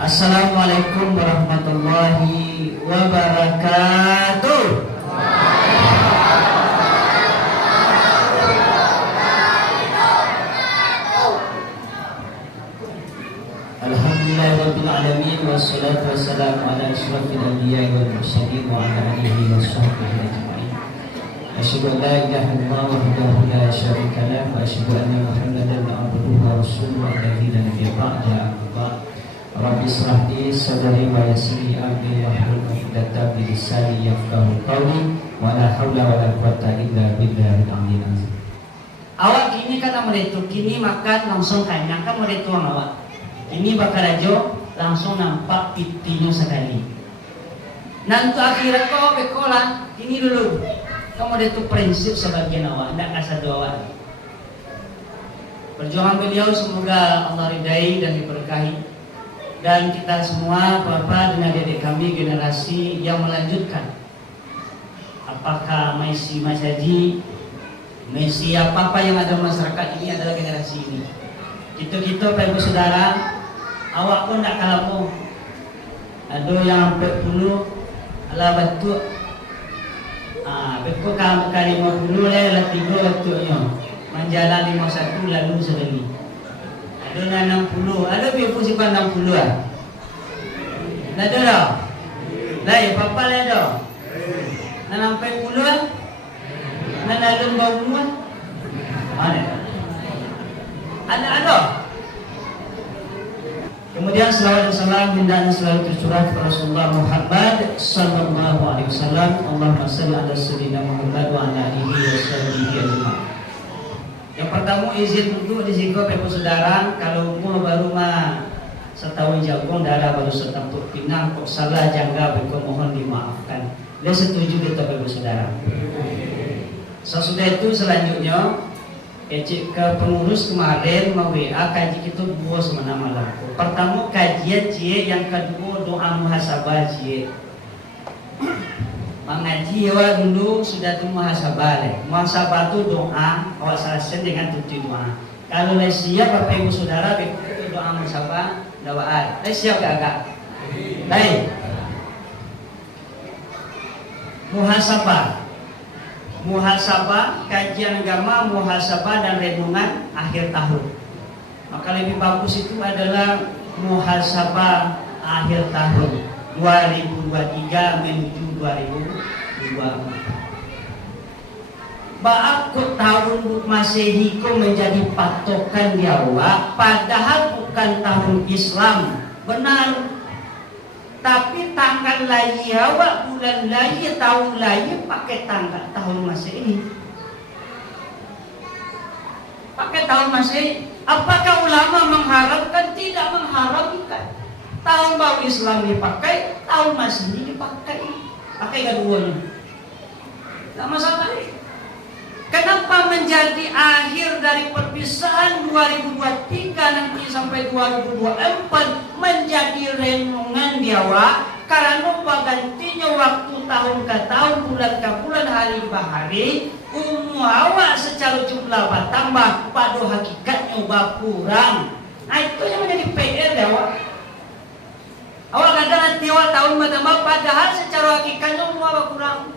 Assalamualaikum warahmatullahi wabarakatuh. Alhamdulillahirabbil alamin wassalatu wassalamu ala asyrafil anbiya'i wal mursalin wa ala alihi washabbihi ajma'in. Asyhadu an la ilaha illallah wahdahu la syarika lah wa asyhadu anna Muhammadan abduhu wa rasuluhu alladzi la nabiyya ba'dahu. Rabbi israh li sadri wa yassir li amri wahlul 'uqdatam min lisani yafqahu qawli wa la haula wa la quwwata illa billahil aliyyil azim. Awak kini kan amuretu kini makan langsung kanyang kan amuretu awak. Ini bakarajo langsung nampak pitinya sekali. Nanti akhirat kau bekola ini dulu. Kamu ada tu prinsip sebagian awak, tidak kasar awak. Perjuangan beliau semoga Allah ridai dan diberkahi. Dan kita semua bapak dan adik-adik kami generasi yang melanjutkan. Apakah Messi Mas Haji, Messi apa yang ada masyarakat ini adalah generasi ini. Kita Pak Ibu Saudara, awak pun tak kalah pun. Ada yang 40 ala batu. Betul kamu kali 50 lah 3 waktunya. Menjalan 51 lalu sekali. Ada 60, ada biar simpan 60 ah. Ada dah. Lai papa le dah. Nak sampai 10 ah. Nak dalam bau rumah. Ada. Kemudian selawat dan salam dan selalu tercurah kepada Rasulullah Muhammad sallallahu alaihi wasallam. Allahumma shalli ala sayyidina Muhammad wa ala alihi washabbihi ajma'in. Yang pertama izin untuk disinggung Ibu Saudara, kalau umur baru mah setahun jagung darah baru setampuk pinang kok salah jangka begitu mohon dimaafkan. Dia setuju kita Ibu Saudara. Sesudah itu selanjutnya ke pengurus kemarin mau WA kaji kita dua semana malam. Pertama kajian cie, yang kedua doa muhasabah cie. Mengaji awak dulu sudah tu muhasabah le. Muhasabah tu doa awak selesai dengan tutup doa. Kalau le siap Bapak Ibu Saudara begitu doa muhasabah doa. Le siap agak. Baik. Muhasabah, kajian agama, muhasabah dan renungan akhir tahun. Maka lebih bagus itu adalah muhasabah akhir tahun 2023 menuju 2024. Baakut tahun Masehi ko menjadi patokan di awak, padahal bukan tahun Islam. Benar. Tapi tanggal lahir awak, bulan lahir, tahun lahir pakai tanggal tahun Masehi. Pakai tahun Masehi. Apakah ulama mengharapkan? Tidak mengharapkan. Tahun baru Islam dipakai, tahun Masehi dipakai. Pakai keduanya. Tidak masalah. Kenapa menjadi akhir dari perpisahan 2023 nanti sampai 2024 menjadi renungan di awak? Karena gantinya waktu tahun ke tahun, bulan ke bulan, hari ke hari, umur awak secara jumlah bertambah, pada hakikatnya berkurang. Nah itu yang menjadi PR di awak. Awak kata nanti awak tahun bertambah, padahal secara hakikatnya umur berkurang.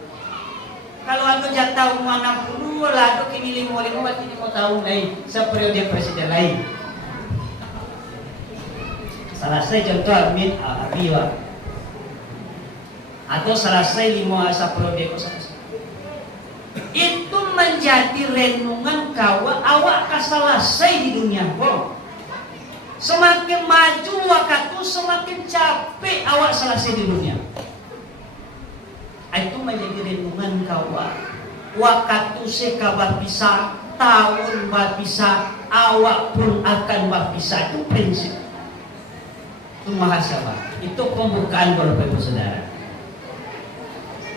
Kalau ada jatah umur 60, lah ada kini 55, berarti 5 tahun lain, seperiode presiden lain. Salah saya contoh Amin Abiwa. Atau selesai 5 periode itu menjadi renungan kawa awak selesai di dunia kok. Semakin maju waktu semakin capek awak selesai di dunia. Itu menjadi renungan kawa. Waktu sekabar bisa, tahun berpisah, awak pun akan berpisah. Itu prinsip. Itu muhasabah. Itu pembukaan Bapak Ibu Saudara.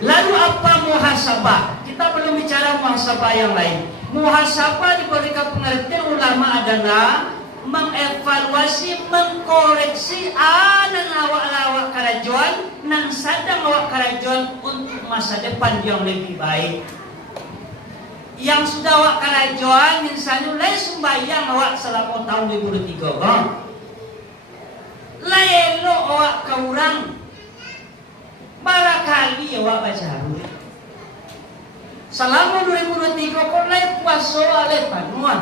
Lalu apa muhasabah? Kita belum bicara muhasabah yang lain. Muhasabah diberikan pengertian ulama adalah mengevaluasi, mengkoreksi anan awak kerajuan nan sadang awak kerajuan untuk masa depan yang lebih baik. Yang sudah awak kerajuan misalnya mulai sembahyang awak selama tahun 2023 kan? Laelo awak ke orang. Barangkali awak baca harus. Selama 2023 kau lain puasa oleh panuan.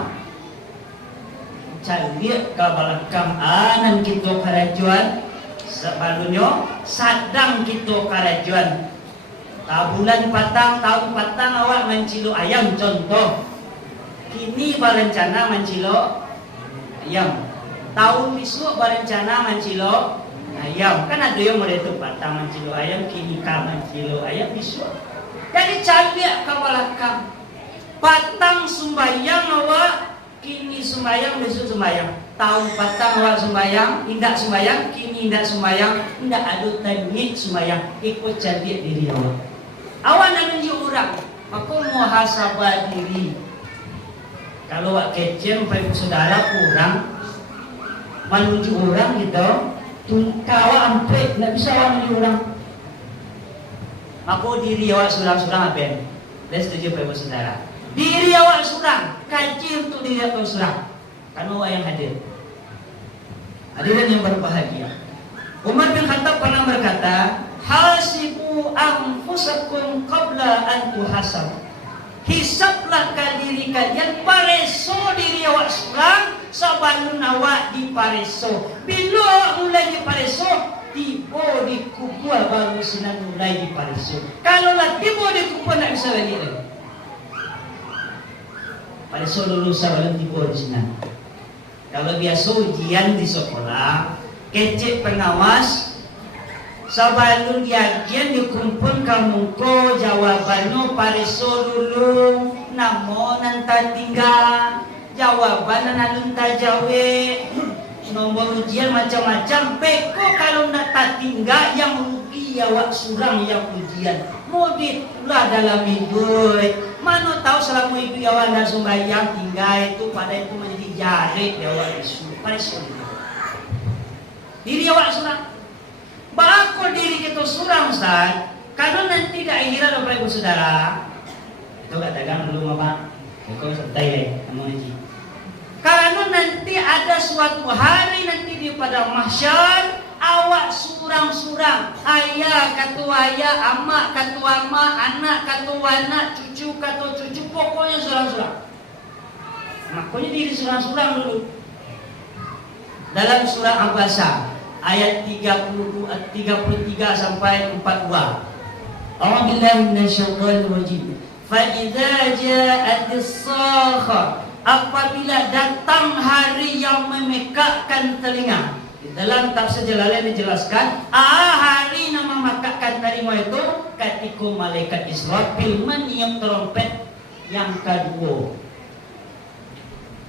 Cari ke belakang anan kita kerajuan. Sebelumnya sadang kita kerajuan. Bulan patang, tahun patang awak mencilo ayam contoh. Kini berencana mencilo ayam. Tahun besok berencana mencilo ayam. Kan ada yang mulai tu patang mencilo ayam, kini kau mencilo ayam besok. Jadi cari ke belakang. Patang sembahyang awak, kini sembahyang, besok sembahyang. Tahun patang awak sembahyang, tidak sembahyang, kini tidak sembahyang, tidak ada teknik sembahyang. Ikut cari diri awak. Awak nak menunjuk orang, aku muhasabah diri. Kalau awak kecil, baik saudara kurang menunjuk orang gitu, awak ampek, tidak bisa awak menunjuk orang. Maka diri awak surang-surang apa? Saya setuju Bapak Saudara. Diri awak surang, kaji untuk diri awak surang. Karena awak yang hadir. Hadirin yang berbahagia. Umar bin Khattab pernah berkata, hasibu anfusakum qabla an tuhasab. Hisablah diri kalian pareso diri awak surang sebelum awak dipareso. Bila mulai dipareso, tiba di kubur baru senang mulai dipareso. Kalau lah tiba di kubur nak bisa balik lagi. Pareso dulu sebelum tiba di sana. Kalau biasa ujian di sekolah, kecek pengawas, sebelum ujian dikumpulkan muka jawabannya pareso dulu, namun nanti tinggal jawaban nanti jawe. Nomor ujian macam-macam. Beko kalau nak tak tinggal yang rugi awak surang yang ujian. Modit pula dalam hidup. Mana tahu selama itu awak nak sembahyang tinggal itu pada itu menjadi jarik di awak isu. Pareso diri awak surang. Bakal diri kita surang Ustaz. Kalau nanti di akhirat Bapak Ibu Saudara. Itu katakan belum apa? Itu santai deh, kamu ngaji. Karena nanti ada suatu hari nanti di padang mahsyar awak surang-surang, ayah kata ayah, amak kata amak, anak kata anak, cucu kata cucu, pokoknya surang-surang. Makanya diri surang-surang dulu. Dalam surah Abasa ayat 33 sampai 42. A'udzubillahi minasyaitonir rajim. Fa idza ja'atis sakhah, apabila datang hari yang memekakkan telinga. Di dalam tafsir Jalalain dijelaskan, hari yang memekakkan telinga itu ketika malaikat Israfil meniup trompet yang kedua.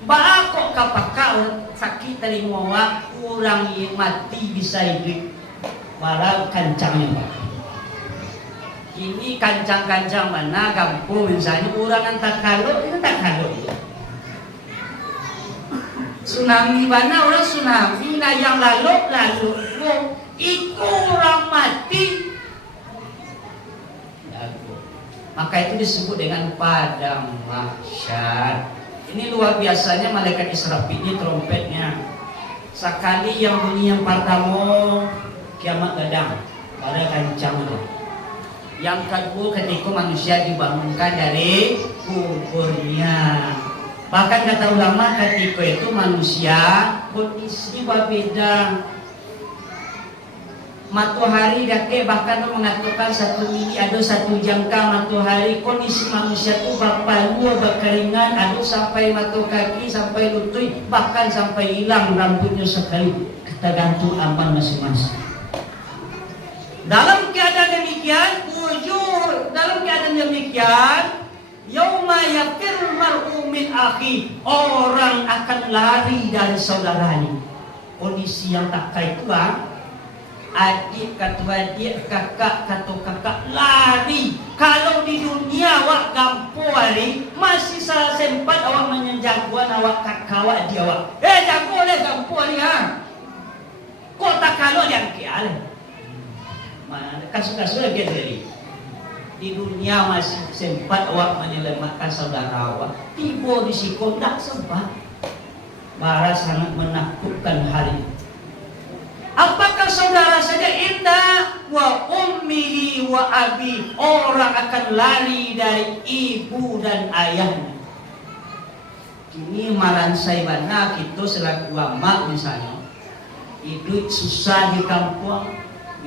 Bakok kapakau sakit telinga awak, orang yang mati bisa hidup walau kancangnya. Ini kancang-kancang mana kampung misalnya orang yang tak kalau itu tak kalau itu. Tsunami mana orang tsunami, nah yang lalu ikut orang mati. Maka itu disebut dengan padang mahsyar. Ini luar biasanya malaikat Israfil ini trompetnya. Sekali yang bunyi yang pertama kiamat gadang pada kancangnya. Yang kedua ketika manusia dibangunkan dari kuburnya. Bahkan kata ulama ketika itu manusia kondisi berbeda. Matahari dake bahkan mengatakan 1 mili ada 1 jangka matahari. Kondisi manusia itu berpalu berkeringan, ada sampai mata kaki sampai lutut, bahkan sampai hilang rambutnya sekali. Tergantung amal masing-masing. Dalam keadaan demikian, yauma yafirul mar'u min akhi, orang akan lari dari saudaranya. Kondisi yang tak kait tua, adik kata adik, kakak kata kakak, lari. Kalau di dunia awak gampo hari, masih salah sempat awak menyenjaguan awak kakak dia awak. Jago le gampo hari ha. Kok tak kalau yang kial. Kasus-kasus lagi jadi. Di dunia masih sempat awak menyelamatkan saudara awak. Tiba di situ tak sempat. Marah sangat menakutkan hari. Apakah saudara saja wa ummihi wa abi. Orang akan lari dari ibu dan ayahnya. Kini maransai bana kita selaku mak misalnya, hidup susah di kampung,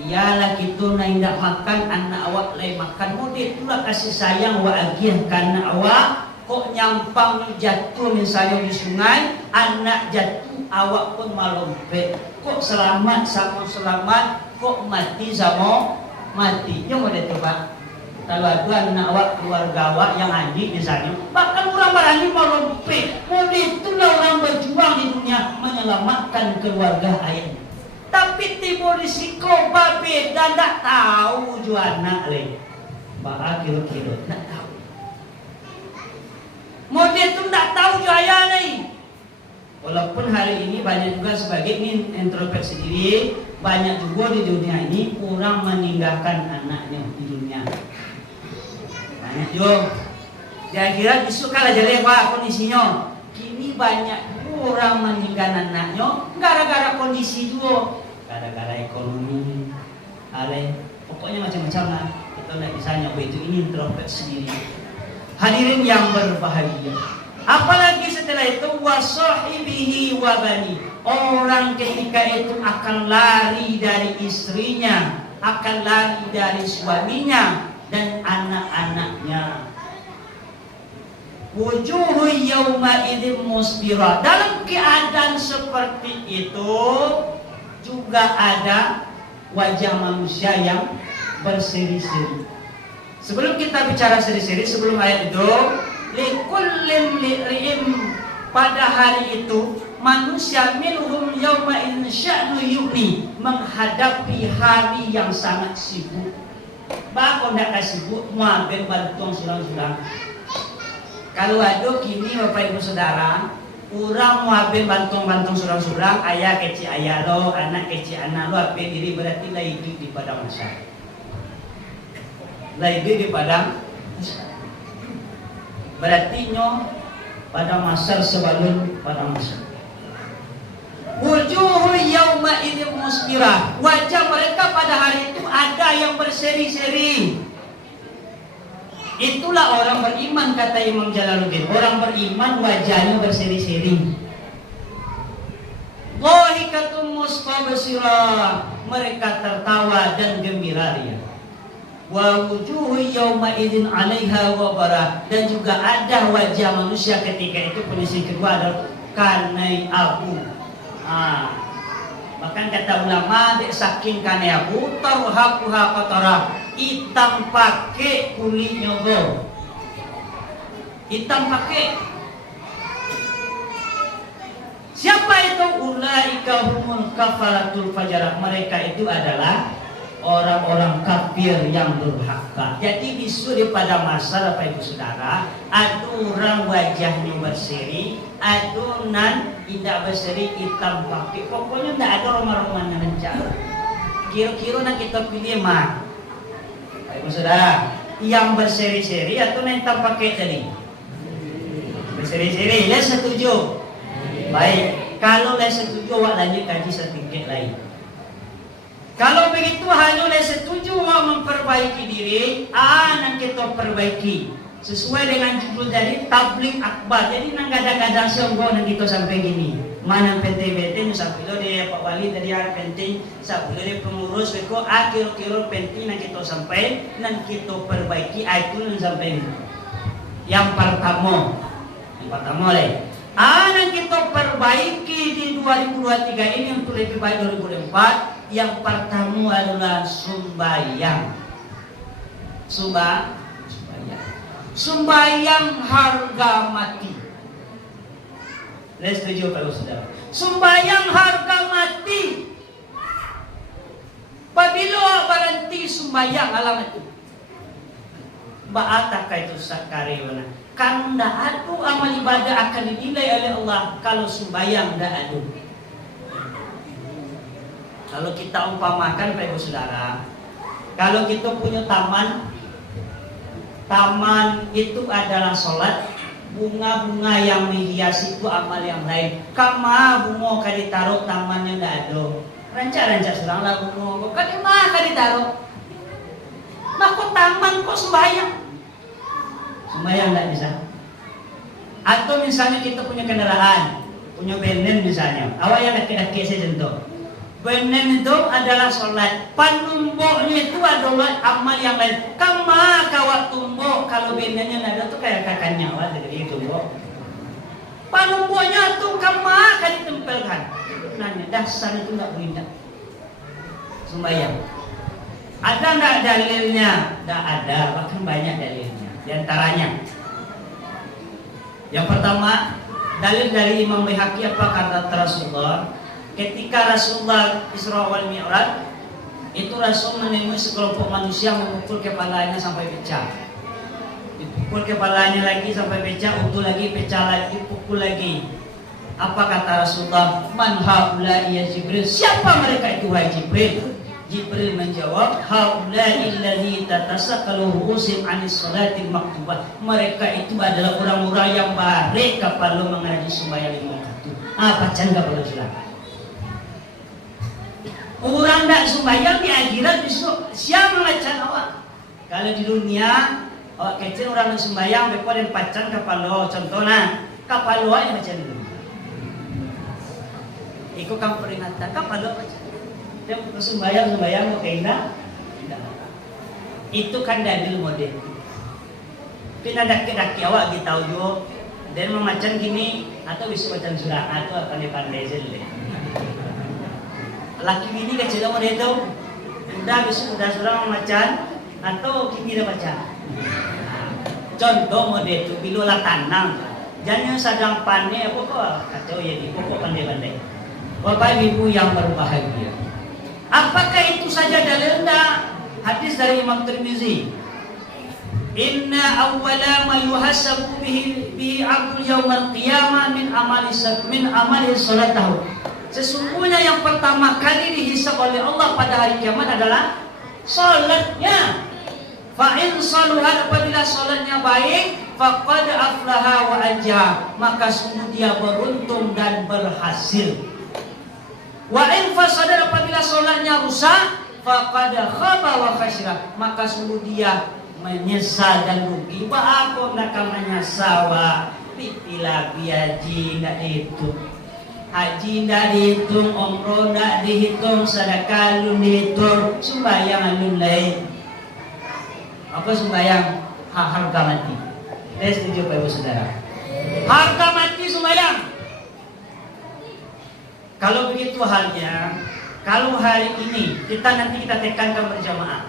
biarlah kita na indak makan, anak awak lain makan. Mau dia itulah kasih sayang wa agih karena awak kok nyampang jatuh misalnya di sungai, anak jatuh awak pun malompet. Kok selamat sama selamat, kok mati sama mati. Yang mau dia coba. Kalau ada anak awak keluarga awak yang adik misalnya, bahkan orang berani malompet. Mau itulah orang berjuang di dunia menyelamatkan keluarga ayahnya. Tapi tiba risiko babe dan tak tahu juga anak le. Bah kilo-kilo tak tahu. Model tu tak tahu juga ayah le. Walaupun hari ini banyak juga sebagai ini introspeksi diri, banyak juga di dunia ini orang meninggalkan anaknya di dunia. Banyak juga. Di akhirat isu kalah jadi apa kondisinya. Kini banyak orang meninggalkan anaknya gara-gara kondisi juga, gara-gara ekonomi, pokoknya macam-macam lah. Kita tidak bisa nyoba itu, ini introspeksi sendiri. Hadirin yang berbahagia. Apalagi setelah itu wasahibihi wa bani. Orang ketika itu akan lari dari istrinya, akan lari dari suaminya dan anak-anaknya. Wujuhu yawma idzin musbirah. Dalam keadaan seperti itu juga ada wajah manusia yang berseri-seri. Sebelum kita bicara seri-seri, sebelum ayat itu, likullim li'rim, pada hari itu manusia minhum yawma idzin sya'nu yughni, menghadapi hari yang sangat sibuk. Bahkan tidak sibuk, muabin bantuan sulang-sulang. Kalau ada kini Bapak Ibu Saudara, orang muabin bantung-bantung surang-surang, ayah kecil ayah lo, anak kecil anak lo, apa diri berarti lagi di padang masyarakat. Lagi di padang masyarakat. Berarti nyo pada masa sebelum padang masyarakat. Wujuhu yawma idzin musbirah. Wajah mereka pada hari itu ada yang berseri-seri. Itulah orang beriman, kata Imam Jalaluddin. Orang beriman wajahnya berseri-seri. Dhahikatun mustabsirah, mereka tertawa dan gembira ria. Wa wujuhu yawma idzin 'alaiha wabarah, dan juga ada wajah manusia ketika itu posisi kedua adalah kanai abu. Bahkan kata ulama, dek saking kanai abu tarhaquha qatarah, hitam pakai kulitnya go, hitam pakai. Siapa itu? Ulaika humul kafaratul fajarah, mereka itu adalah orang-orang kafir yang durhaka. Jadi bisu pada masa Bapak Ibu Saudara, ada orang wajahnya berseri, adunan indah berseri, hitam pakai. Pokoknya tidak ada rumah-rumahnya rencana. Kira-kira nak kita pilih mah, Bapak Ibu Saudara, yang berseri-seri atau yang hitam pakai tadi? Berseri-seri, ya setuju? Baik, kalau saya setuju, awak lanjut kaji sedikit lain. Kalau begitu hanya setuju memperbaiki diri, nanti kita perbaiki sesuai dengan judul dari tabligh akbar. Jadi nang gadang-gadang songgo nang kita sampai gini. Mana penting-penting sampai lo dia Pak Wali dari yang penting sampai dia pengurus beko kira-kira penting nang kita sampai nang kita perbaiki itu nang sampai ini. Yang pertama le. Nang kita perbaiki di 2023 ini untuk lebih baik 2024. Yang pertama adalah sembahyang. Sembahyang harga mati. Let's setuju Pak Saudara. Sembahyang harga mati. Apabila berhenti sembahyang alamat itu. Ba'atak itu sakariwana. Kan tidak ada amal ibadah akan dinilai oleh Allah kalau sembahyang tidak ada. Kalau kita umpamakan Pak Ibu Saudara, kalau kita punya taman itu adalah sholat, bunga-bunga yang menghiasi itu amal yang lain. Kama bunga kan ditaruh tamannya tidak ada, Ranca-ranca sedang lagu ngomong, kan emang kan ditaruh. Maka taman kok sembahyang. Sembahyang nggak bisa. Atau misalnya kita punya kendaraan, punya benen misalnya, awal yang laki-laki saya contoh. Benen itu adalah sholat, panumboknya itu adalah amal yang lain. Kama kawat tumbok, kalau benennya ada tuh kayak kakaknya awal jadi itu tumbok. Panumboknya tuh kama kan ditempelkan. Nanya dasar itu nggak berindah. Sembahyang. Ada nggak dalilnya? Nggak ada, bahkan banyak dalilnya. Di antaranya, yang pertama, dalil dari Imam Baihaqi apa kata Rasulullah, ketika Rasulullah Isra wal Mi'raj, itu Rasul menemui sekelompok manusia memukul kepalanya sampai pecah. Dipukul kepalanya lagi sampai pecah, utuh lagi, pecah lagi, pukul lagi. Apa kata Rasulullah? Man haula ya Jibril? Siapa mereka itu wahai Jibril? Jibril menjawab, haula'i allazi tatasaqalu ru'usim 'anis salatil maktubah. Mereka itu adalah orang-orang yang baik kapalo mengaji sembahyang lima waktu. Apa can kapalo silakan. Orang tak sembahyang di akhirat besok siapa mengacan awak? Kalau di dunia awak kecil orang yang sembahyang beko dan pacan kapalo contohnya kapalo yang macam itu. Ikut kamu peringatan kapalo macam dia sembahyang mau keindah. Itu kan dalil model. Pina daki awak kita tahu jo dan memacam gini atau bisa macam surah atau pandai-pandai zelle. Laki bini kecil model itu udah surah memacam atau gini dah baca. Contoh model itu bila tanam jangan sedang panen apa kok kacau ya di pokok pandai-pandai. Bapak ibu yang berbahagia. Apakah itu saja dalilnya? Hadis dari Imam Tirmizi. Inna awwala ma yuhasabu bihi 'abdul yaumil qiyamah min amali salatahu. Sesungguhnya yang pertama kali dihisab oleh Allah pada hari kiamat adalah salatnya. Fa in saluhat, apabila salatnya baik, faqad aflaha wa anjaha, maka sungguh dia beruntung dan berhasil. Wa in fasada, apabila solatnya rusak, faqad khaba wa khasira, maka sungguh dia menyesal dan rugi. Ba aku nak menyesal wa pipila biaji ndak dihitung. Haji ndak dihitung, umroh ndak dihitung, sedekah lun dihitung, sembahyang lun lain. Apa sembahyang? Harga mati. Saya setuju Bapak Ibu Saudara. Harga mati sembahyang. Kalau begitu halnya, kalau hari ini kita tekankan berjamaah.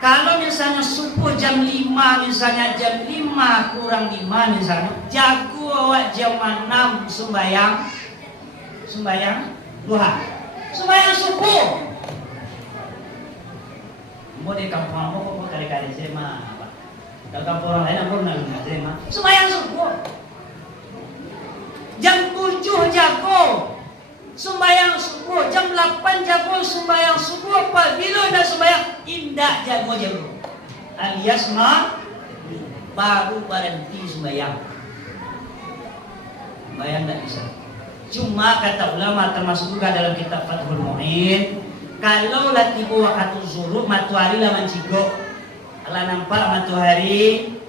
Kalau misalnya subuh jam 5, misalnya jam 5 kurang 5 misalnya, jago awak jam 6 sembahyang duha. Sembahyang subuh. Mau di kampung aku kok kali-kali saya mah. Kalau kampung orang lain aku nak saya mah. Sembahyang subuh. Jam 7 jago sembahyang subuh, jam 8 jago sembahyang subuh. Apabila dah sembahyang indah jago alias baru berhenti sembahyang tak bisa. Cuma kata ulama termasuk juga dalam kitab Fathul Mu'in, kalau latibu waktu zuhur matahari lah mencigo, ala nampak matahari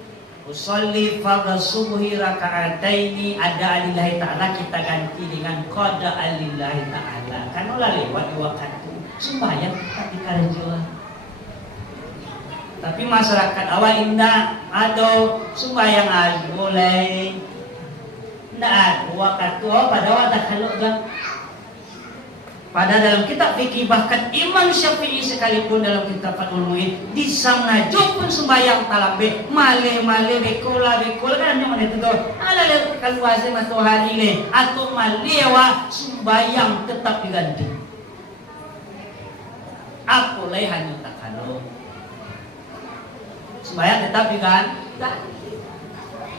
usolli fardhu subuhi raka'ataini ada lillahi ta'ala, kita ganti dengan qada lillahi ta'ala. Kan ulah lewat waktu sembahyang tapi karjo. Tapi masyarakat awal indah atau sembahyang aja boleh. Ndak waktu pada waktu kalau kan. Pada dalam kitab fikih bahkan Imam Syafi'i sekalipun dalam kitab Fathul Mu'in disangna pun sembahyang talambe male bekola kan cuma itu doh ala le kaluase matahari le atau malewa sembahyang tetap diganti. Apa leh hanya tak kalau sembahyang tetap diganti.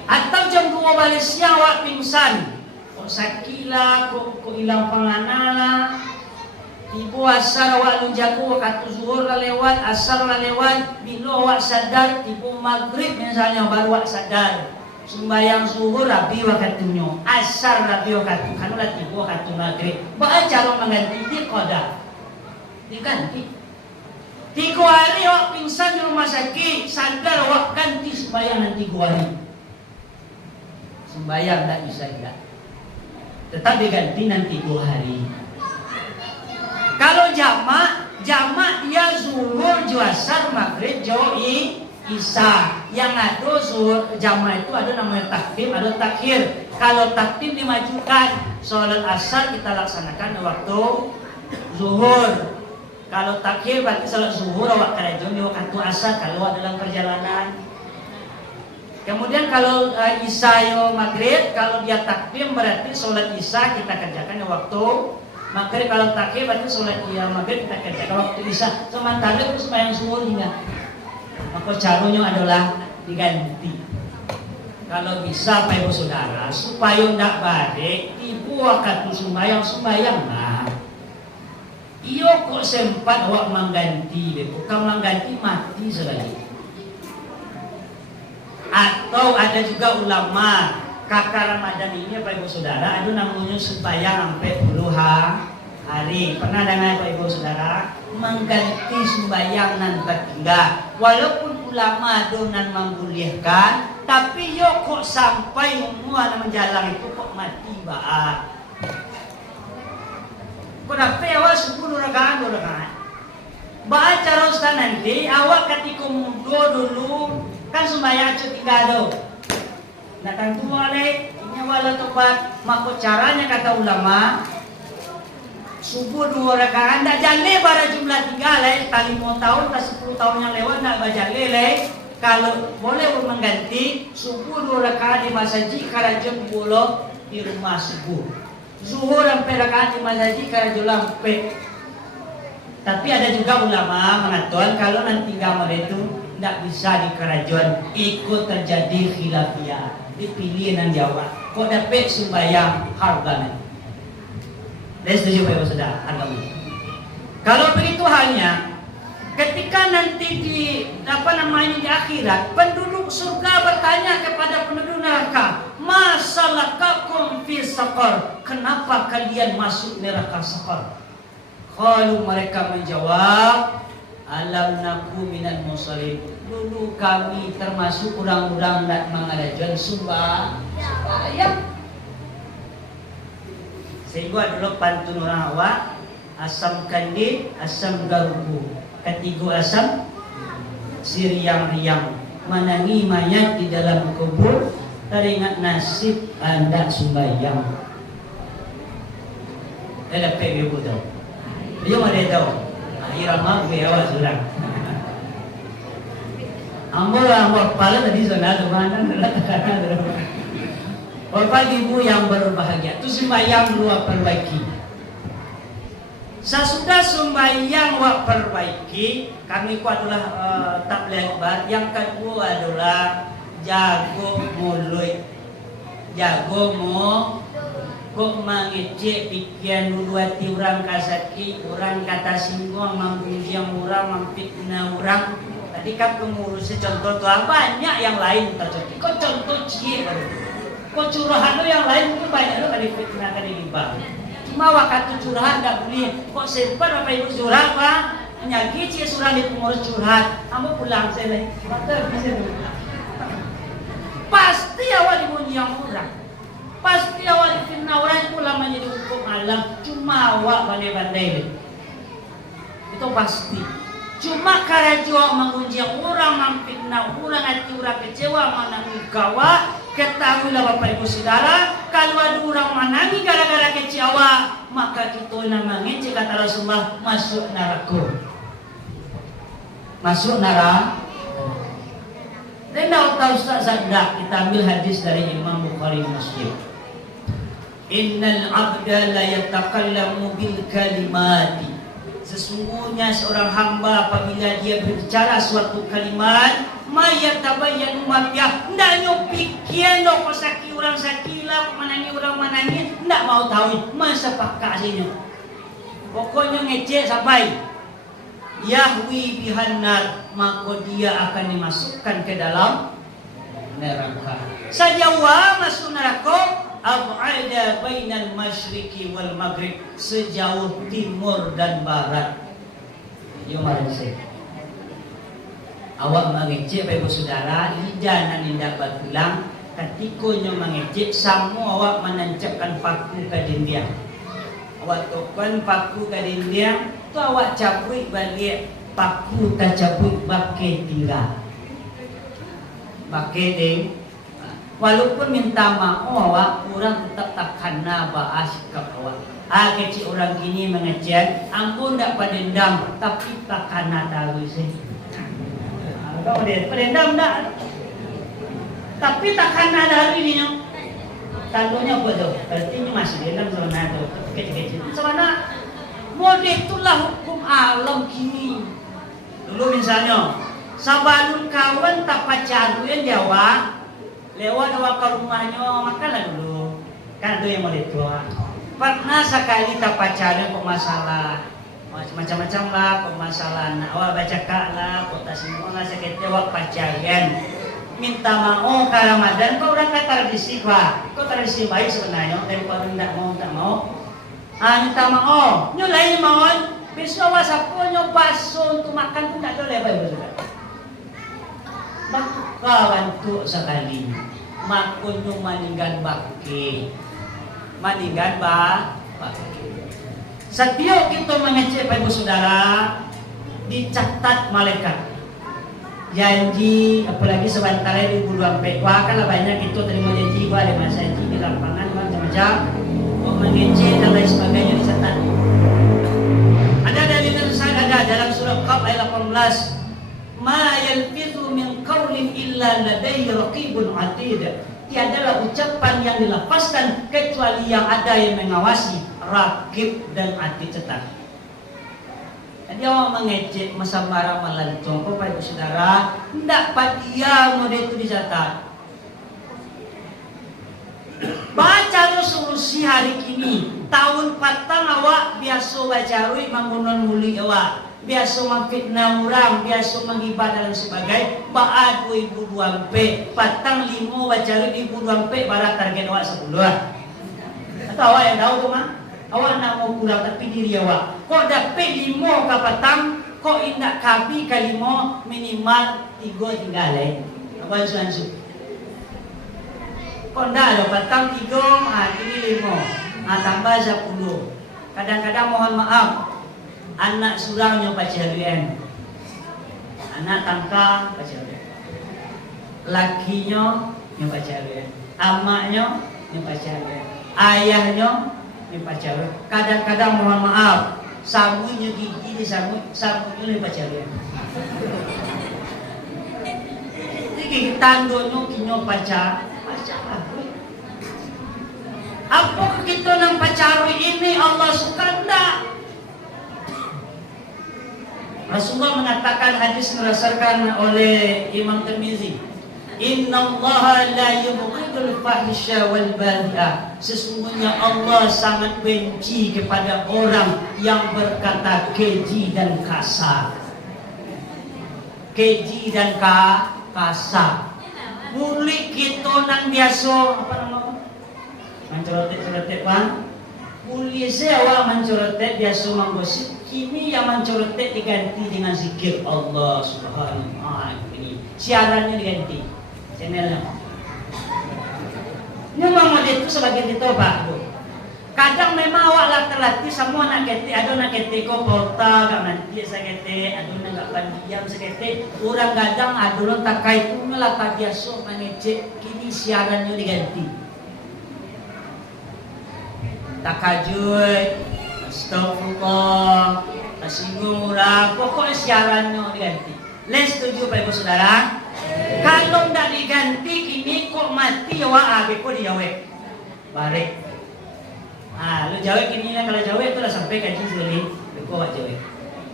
Atau jam 2 balik siang wak pingsan, kok sakila, kok hilang panganala. Ibu asar awak lu jago waktu zuhur lah lewat, asar lah lewat, bila awak sadar, ibu maghrib misalnya baru awak sadar. Sembayang zuhur rabi wakatunya, asar rabi wakatu, kanulah tiga wakatu maghrib. Baca lo mengganti di qada, diganti. 3 hari awak pingsan di rumah sakit, sadar awak ganti sembayang nanti 3 hari. Sembayang tak bisa tidak, tetap diganti nanti 2 hari. Kalau jamak dia zuhur, asar, maghrib, isya. Yang ada zuhur jamak itu ada namanya takdim, ada takhir. Kalau takdim dimajukan, sholat asar kita laksanakan waktu zuhur. Kalau takhir berarti sholat zuhur awak kerajaan di waktu asar kalau dalam perjalanan. Kemudian kalau isya maghrib, kalau dia takdim berarti sholat isya kita kerjakan di waktu maghrib. Kalau takhir berarti sholat maghrib kita kerjakan waktu isya. Sementara itu sembahyang zuhur hingga. Maka caranya adalah diganti. Kalau bisa Pak Ibu Saudara, supaya tidak balik, ibu waktu sembahyang nah. Iyo kok sempat awak mengganti, bukan mengganti mati sekali. Atau ada juga ulama kakak Ramadan ini Pak Ibu Saudara, ada namanya sembahyang sampai 10 hari. Pernah dengar Pak Ibu Saudara? Mengganti sembahyang nan tertinggal. Walaupun ulama donan membolehkan, tapi yo kok sampai umur menjalang itu kok mati baat. Kok dapat awak 10 rakaat. Baat cara ustaz nanti awak ketika mundur dulu kan sembahyang tiga do. Nah tentu oleh ini wala tepat. Maka caranya kata ulama subuh 2 rakaat, tak jale pada jumlah 3 leh, tak 5 tahun, tak 10 tahun yang lewat, tak bajale leh. Kalau boleh mengganti subuh 2 rakaat di masjid, karena jam 10 di rumah subuh. Zuhur sampai rakaat di masjid, karena lampe. Tapi ada juga ulama mengatakan kalau nanti gambar itu tidak bisa di kerajaan, ikut terjadi khilafiyah, dipilih dan jawab. Kok dapat sembahyang harganya? Dan setuju Bapak Saudara, agama. Kalau begitu halnya, ketika nanti di di akhirat, penduduk surga bertanya kepada penduduk neraka, masalakakum fi saqar? Kenapa kalian masuk neraka saqar? Kalau mereka menjawab, alam naku minal musallin. Dulu kami termasuk orang-orang yang mengadakan sembahyang. Sehingga dulu pantun orang awak, asam kandi, asam garubu. Ketiga asam, siriang-riang. Menangi mayat di dalam kubur, teringat nasib anda sembahyang. Ada pergi budak. Dia mana tahu? Akhirnya mak berawat sudah. Ambil pala tadi sana mana Bapak Ibu yang berbahagia, itu sembahyang luar perbaiki. Sesudah sembahyang luar perbaiki, kami ku adalah tabligh akbar. Yang kedua adalah jago mulut, jago kok mengecek pikiran dulu hati orang kasaki, orang kata singgung, mempunyai orang, memfitnah orang. Tadi kan pengurus contoh tuh banyak yang lain terjadi. Kok contoh cie baru. Kok curahan lo yang lain mungkin banyak lo kali fitnah kali gibah. Cuma waktu curahan tak boleh. Kok sempat apa ibu curhat pak? Nyagi cie surah di pengurus curhat. Kamu pulang saya lagi. Betul bisa dulu. Pasti awal dimunyi yang orang. Pasti awal difitnah orang itu lama jadi hukum alam. Cuma awak pandai-pandai. Itu pasti. Cuma karena jua mengunci orang, memfitnah orang, hati orang kecewa, menangis gawa. Ketahuilah Bapak Ibu Saudara, kalau ada orang menangis gara-gara kecewa, maka kita namanya kata Rasulullah masuk neraka. Masuk neraka. Dan tahu Ustaz Zaddah, kita ambil hadis dari Imam Bukhari Muslim. Innal abda la yatakallamu bil kalimati. Sesungguhnya seorang hamba apabila dia berbicara suatu kalimat, mayatabayyanu ma fiha, ndak nyopikir no kosaki orang sakila, manani orang manani, ndak mau tahu masa pakak aslinya. Pokoknya ngecek sampai yahwi bihannar, maka dia akan dimasukkan ke dalam neraka. Sa Jawa masuk neraka ab'ada bainal masyriqi wal maghrib, sejauh timur dan barat. Yo mari saya. Awak mengecek Bapak Saudara, lidah nindak batulang, ketika nyo mengecek semua awak menancapkan paku ke dinding. Awak tokan paku ke dinding, tu awak cabut balik paku tak cabut pakai tinggal. Pakai ding. Walaupun minta maaf awak, orang tetap tak kena bahas ke awak. Kecil orang kini mengecek, ampun tak padendam, tapi tak kena tahu sih. Kau padendam tak? Tapi tak kena tahu ini nyo. Tandanya apa tu? Artinya masih dendam sama tu. Kecil-kecil. Semana model itulah hukum alam kini. Dulu misalnya, sabalun kawan tak pacaran Jawa. Lewat awak ke rumahnya, makanlah dulu. Kan itu yang boleh tua. Pernah sekali tak pacaran kok masalah. Macam-macam lah kok masalah. Awak baca kak lah, kok tak semua lah sakit awak pacaran. Minta mau ke Ramadan, kok orang kata tradisi pak. Kok tradisi baik sebenarnya, daripada tak mau. Minta mau. Nyo lain mau. Besok awak sapu nyo baso untuk makan pun tak boleh apa sudah. Bantu sekali makunyo maninggan baki maninggan baki. Setiap kita mengecek Bapak Saudara dicatat malaikat janji, apalagi sebentar di bulan Pekwa kan banyak itu terima janji ada masa janji di lapangan macam-macam mengecek dan lain sebagainya dicatat. Ada dalil ada dalam surah Qaf ayat 18, ma yalfidhu min qawlin illa ladaihi raqibun atid. Tiadalah ucapan yang dilepaskan kecuali yang ada yang mengawasi, raqib dan atid cetak. Jadi orang mengecek masa marah melancong, Bapak Ibu Saudara, hendak dia model itu dicatat. Baca resolusi hari ini, tahun patang awak biasa baca rui membunuh muli awak. Biasa memfitnah orang, biasa menghibah dan sebagainya. Baat 2024, patang 5 baca 2024 barat target awak 10. Atau awak yang tahu tu mah? Awak nak mau pulang tapi diri awak. Kok dapat 5 ke patang, kok indak kabi ke 5 minimal 3 tinggal Abang Suansu. Kok ndak ada patang 3, ini 5. Tambah 10. Kadang-kadang mohon maaf. Anak surangnya pacaran, anak tangka pacaran, lakinya yang pacaran, amaknya yang pacaran, ayahnya yang pacaran. Kadang-kadang mohon maaf, sabunya gigi disambut, sabunya yang pacaran. Jadi tandanya kinyo pacaran. Apa kita nang pacaran ini Allah suka ndak? Rasulullah mengatakan hadis berdasarkan oleh Imam Tirmizi, Innallaha la yubghidul fahisha wal badha. Sesungguhnya Allah sangat benci kepada orang yang berkata keji dan kasar. Keji dan kasar. Muli kita nang biasa apa nama? Mencorotek-corotek bang. Muli sewa mencorotek biasa menggosip. Kini yang mencorotek diganti dengan zikir Allah Subhanahu wa ta'ala. Ini siarannya diganti, channelnya. Ini memang itu sebagai ditobat. Kadang memang awak terlatih semua nak kete, ada nak kete ko porta, gak nanti saya kete, ada nak gak pandiam saya kete. Orang kadang ada orang tak kait pun lah tak biasa mengecek. Kini siarannya diganti. Tak kajut. Astagfirullah, tersinggung orang, pokoknya siarannya diganti. Les setuju Bapak Ibu Saudara? Kalau tidak diganti kini kok mati awak kok dijawab. Barik. Lu jawab kini lah, kalau jawab itu lah sampai kaji sekali. Kok awak jawab.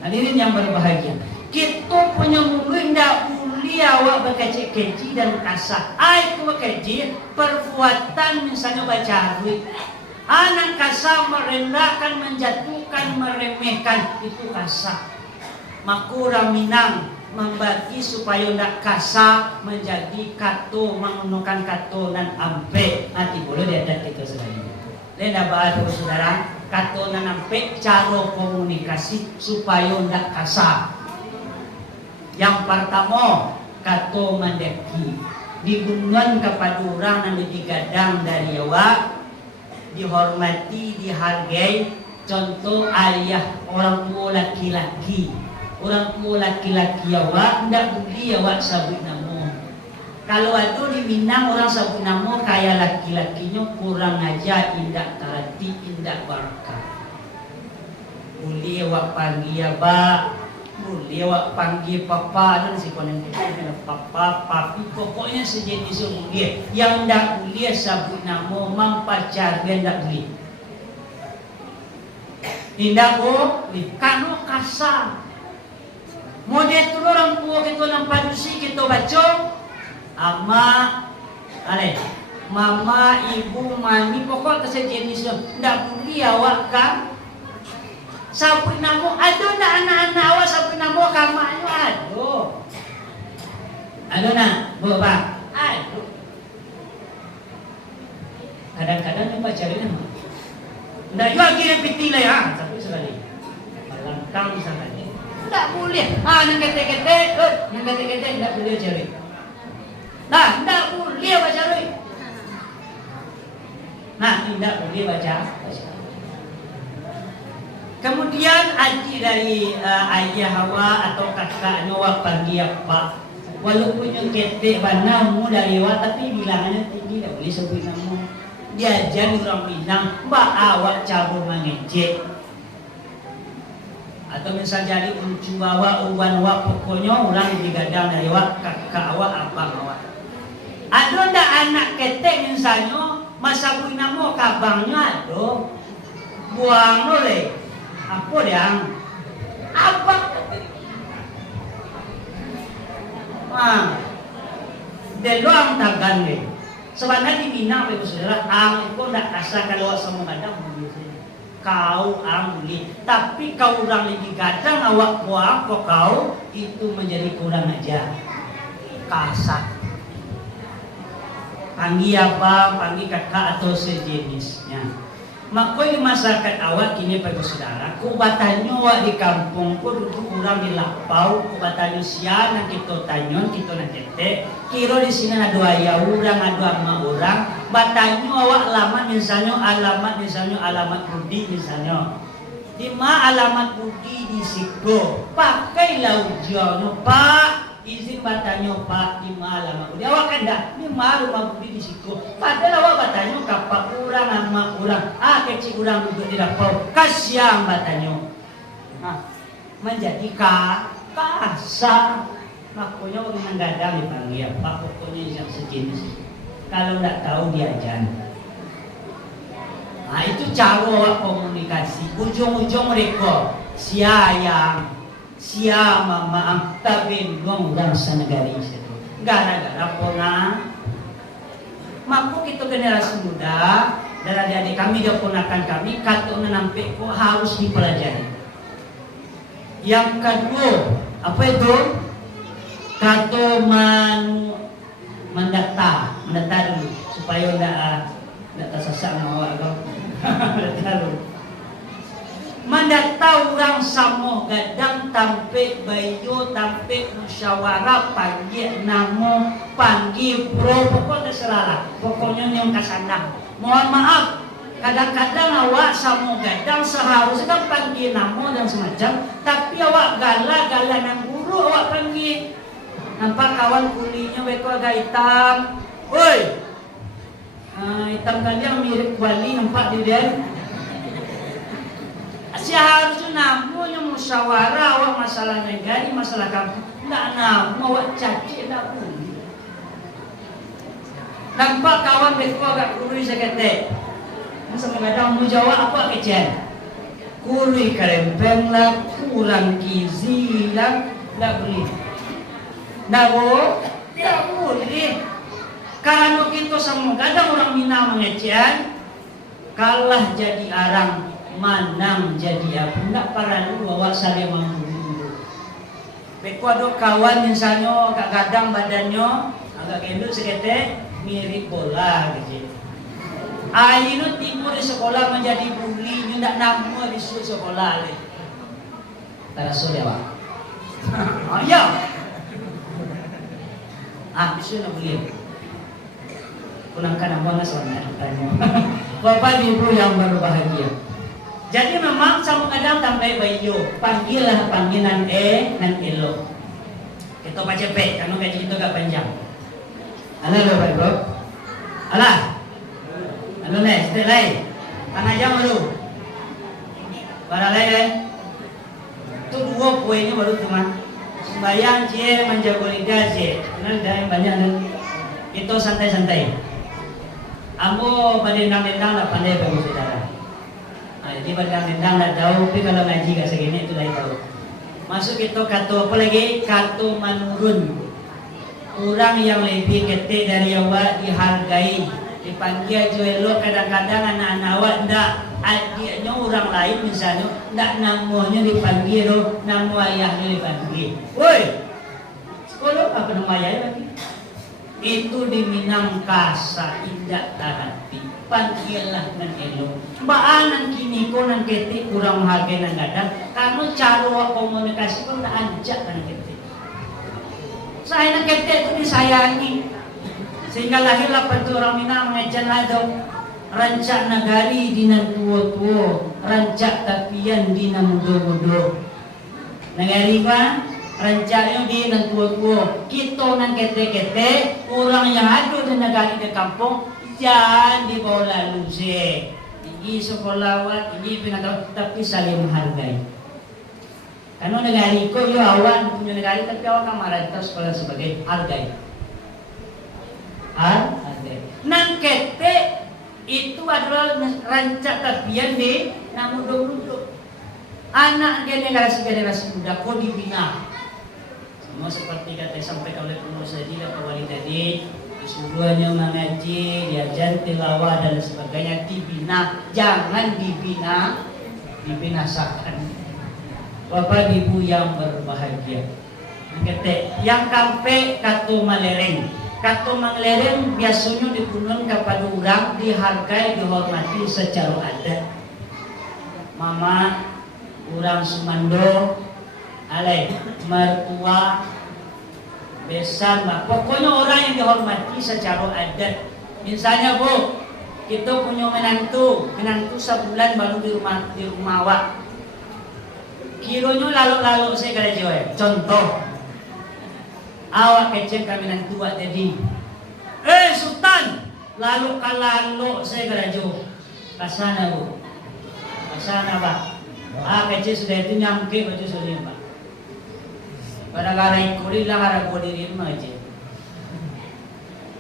Hadirin yang berbahagia. Kita punya murid tidak boleh awak berkecil-kecil dan kasar. Itu berkecil perbuatan misalnya baca duit. Anak kasar merendahkan, menjatuhkan, meremehkan, itu kasar. Makura Minang membagi supaya tidak kasar menjadi kato menggunakan kato dan ampe nanti boleh diadat kita selain lenda bahasa saudara kato dan ampe cara komunikasi supaya tidak kasar. Yang pertama kato mendeki digunakan kepada orang yang lebih gadang dari awak, dihormati, dihargai. Contoh ayah orang tua laki-laki. Orang tua laki-laki awak tidak boleh awak sabut nama. Kalau ada di Minang orang sabut nama kayak laki-lakinya kurang aja, indak terhati, indak barakah. Boleh awak panggil abah, boleh awak panggil papa, dan si konen kita papa, papi, pokoknya sejenis boleh. Yang tidak boleh sabut nama, mampacar dia tidak boleh. Tidak boleh, karena kasar. Model tu orang tua kita nampak dusi kita baca ama, mama, ibu, mami, pokok sejenis tidak boleh awak kan. Sabut nama, ada nak anak-anak awak sabut nama kamarnya ada. Ada nak, bapak? Ada. Kadang-kadang nampak cari nama. Tidak juga kira piti lah ya, satu sekali. Malangkang sekali. Tidak boleh. Yang kete-kete, yang kete-kete tidak boleh cari. Nah, tidak boleh baca cari. Nah, tidak boleh baca. Kemudian adik dari ayah awak atau kakaknya awak panggil pak. Walaupun yang kete banamu dari awak, tapi bilangannya tinggi, tidak boleh sebut nama. Diajar orang bilang, mbak awak cabur mengejek. Atau misal jadi uncu awak, uban awak, pokoknya orang yang digadang dari awak, kakak awak, abang awak. Ada ndak anak ketek misalnya, masa bui nama kabangnya ada. Buang oleh. Apa dia? Abang. Deluang tagan ni. Sebenarnya di Minang bagi saudara, ang itu ndak kasar kalau sama gadang boleh. Kau ang boleh, tapi kau orang lebih gadang awak buang kok kau itu menjadi kurang aja. Kasar. Panggil abang, panggil kakak atau sejenisnya. Maka di masyarakat awak kini bagi saudara, kubatannya awak di kampung, ku duduk orang di lapau, kubatannya siang yang kita tanyon, kita nak tetek. Kira di sini ada ayah orang, ada ama orang. Batannya awak alamat misalnya alamat Budi misalnya. Di ma alamat Budi di Siko, pakailah ujiannya Pak. Izin batanya Pak di ma alamat Budi. Awak kan dah di ma rumah Budi di Siko. Padahal awak batanya kapak orang, ama orang. Kecil orang duduk di dapur. Kasihan batanya. Menjadi kasar. Makanya orang menggadang dipanggil Pak, pokoknya yang sejenis. Kalau tidak tahu diajar. Itu cara komunikasi. Ujung-ujung mereka siayang, mama, tapi orang sanegari itu. Gara-gara pona. Maka kita generasi muda, dan adik-adik kami dan ponakan kami, kata nampak kok harus dipelajari. Yang kedua, apa itu? Kata mendata dulu supaya tidak tersesat sama awak kau. Mendata dulu. Mendata orang sama gadang tampik bayo tampik musyawarah panggil nama panggil pro pokoknya terserah. Pokoknya yang kasandang. Mohon maaf. Kadang-kadang awak sama gadang seharusnya kan panggil nama dan semacam, tapi awak gala nang guru awak panggil. Nampak kawan kulitnya mereka agak hitam. Woi, hitam kalian mirip wali nampak di dia. Seharusnya namanya musyawarah awak masalah negara, masalah kampung. Tidak nama awak caci tidak boleh. Nampak kawan mereka agak kurui seketek. Masa mengadang mau jawab apa kecil? Kurui kerempeng lah, kurang gizi lah, tidak boleh. Tidak boleh. Karena kita semua kadang orang Minang mengecehan, kalah jadi arang, manang jadi apa. Tidak perlu bawa saling membunuh. Beko ada kawan misalnya kadang badannya agak gendut sekete mirip bola gitu. Ayo timur di sekolah menjadi bully, ndak nama di sekolah le. Taraso dia Pak. Oh iya. Bisu na bully. Kunangkan ang mga tanya. Bapak Ibu yang berbahagia. Jadi memang sa mga dang tambay bayo, panggillah panggilan nan elo. Ito pa cepe, kanu gaji itu gak panjang. Ano lo Pak Bro? Ala. Ano ne, stelay. Tanga jam baru. Para lele. Itu dua poinnya baru cuma sembahyang cie menjaga lidah cie. Karena ada yang banyak dan itu santai-santai. Ambo badendang-dendang lah pandai Bapak Saudara. Jadi badendang-dendang lah tahu, tapi kalau ngaji gak segini itu lain tahu. Masuk itu kata apa lagi? Kata menurun. Orang yang lebih gede dari awak dihargai, dipanggil juelo. Kadang-kadang anak-anak awak ndak adiknya orang lain misalnya ndak namanya dipanggil, nama ayahnya dipanggil. Woi, sekolah apa nama ayahnya lagi? Itu di Minang kasa indah hati. Panggillah nan elo. Baanan kini ko nan keti kurang menghargai nan gadang. Karena cara komunikasi pun tak anjak nan keti. Saya nan keti itu disayangi. Sehingga lahirlah pentu orang Minang mengejan ladong. Rancak nagari di nan tua-tua, rancak tapian di nan mudo-mudo. Nagari ba? Rancaknya di nan tua-tua. Kita nan kete-kete, orang yang ada di negara di kampung jangan dibawa lalu sih. Ini sekolah ini pingatau, tapi saling menghargai. Karena negara itu yo awan punya negara tapi awak kamaran terus sekolah sebagai hargai. Hargai. Nan kete itu adalah rancak tapian di namun dulu. Anak generasi muda kok dibina. Semua seperti kata sampaikan oleh pengusaha dan wali tadi, disuruhnya mengaji, diajar tilawah dan sebagainya, dibina, jangan dibinasakan. Bapak Ibu yang berbahagia. Yang kampe katu malereng. Katu malereng biasanya dipunun kepada orang, dihargai, dihormati secara adat. Mama, orang Sumando, alay, mertua, besan, pokoknya orang yang dihormati secara adat. Misalnya Bu, kita punya menantu sebulan baru di rumah awak. Kiranya lalu saya kada jawab. Contoh, awak kecil kami menantu tadi. Sultan, lalu saya kada jawab. Kasana Bu, kasana Pak. Kecil sudah itu nyamke baju sudah Pak. Pada ikuri lah harap diri aja.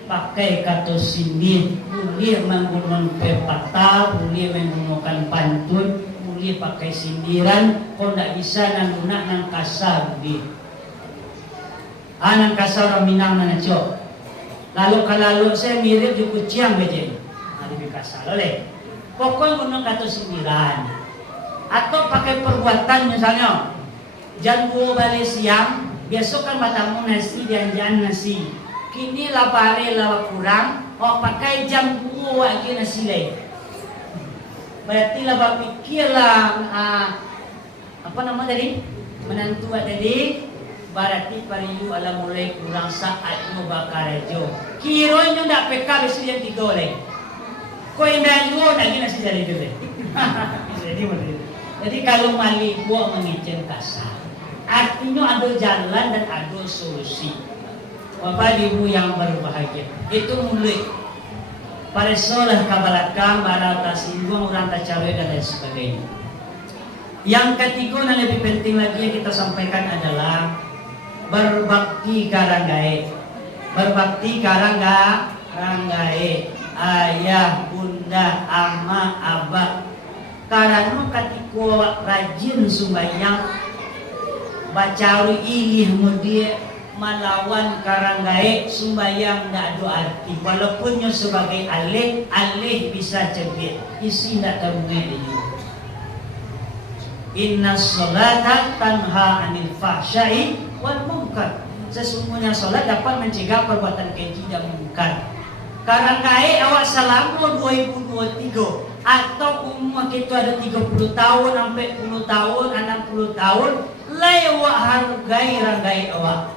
Pakai kata sindir, boleh menggunakan pepatah, boleh menggunakan pantun, boleh pakai sindiran. Kau tidak bisa menggunakan kasar boleh. Nang kasar orang Minang mana cok. Lalu saya mirip di kuciang aja. Lebih kasar oleh. Pokoknya guna kata sindiran. Atau pakai perbuatan misalnya. Jangan gua balik siang, besok kan matamu nasi jangan nasi. Kini lapare lawa kurang, pakai jam 2 lagi nasi lagi. Berarti laba pikirlah apa nama tadi? Menantu tadi. Berarti pariu ala mulai kurang saat nyo bakar jo. Kiro nyo ndak peka besok yang 3 lagi. Ko indah nyo lagi nasi dari dulu. Jadi kalau mali buah mengicen kasar. Artinya ada jalan dan ada solusi. Bapak Ibu yang berbahagia, itu mulai pada solah kabalakam, barata singgung, orang tak cawe dan lain sebagainya. Yang ketiga dan lebih penting lagi yang kita sampaikan adalah berbakti karanggae. Berbakti karanggae, ayah, bunda, ama, abah. Karena ketika rajin sumbayang, bacawi ilih mudia melawan karanggae sumbayang ndak ada arti walaupun sebagai alih bisa cebit isi ndak terungai dia. Inna sholata tanha anil fahsya'i fahsya'i wal munkar. Sesungguhnya salat dapat mencegah perbuatan keji dan munkar. Karangkai awak selama 2023 atau umur kita ada 30 tahun sampai 10 tahun, 60 tahun, lewat hargai ranggai awak.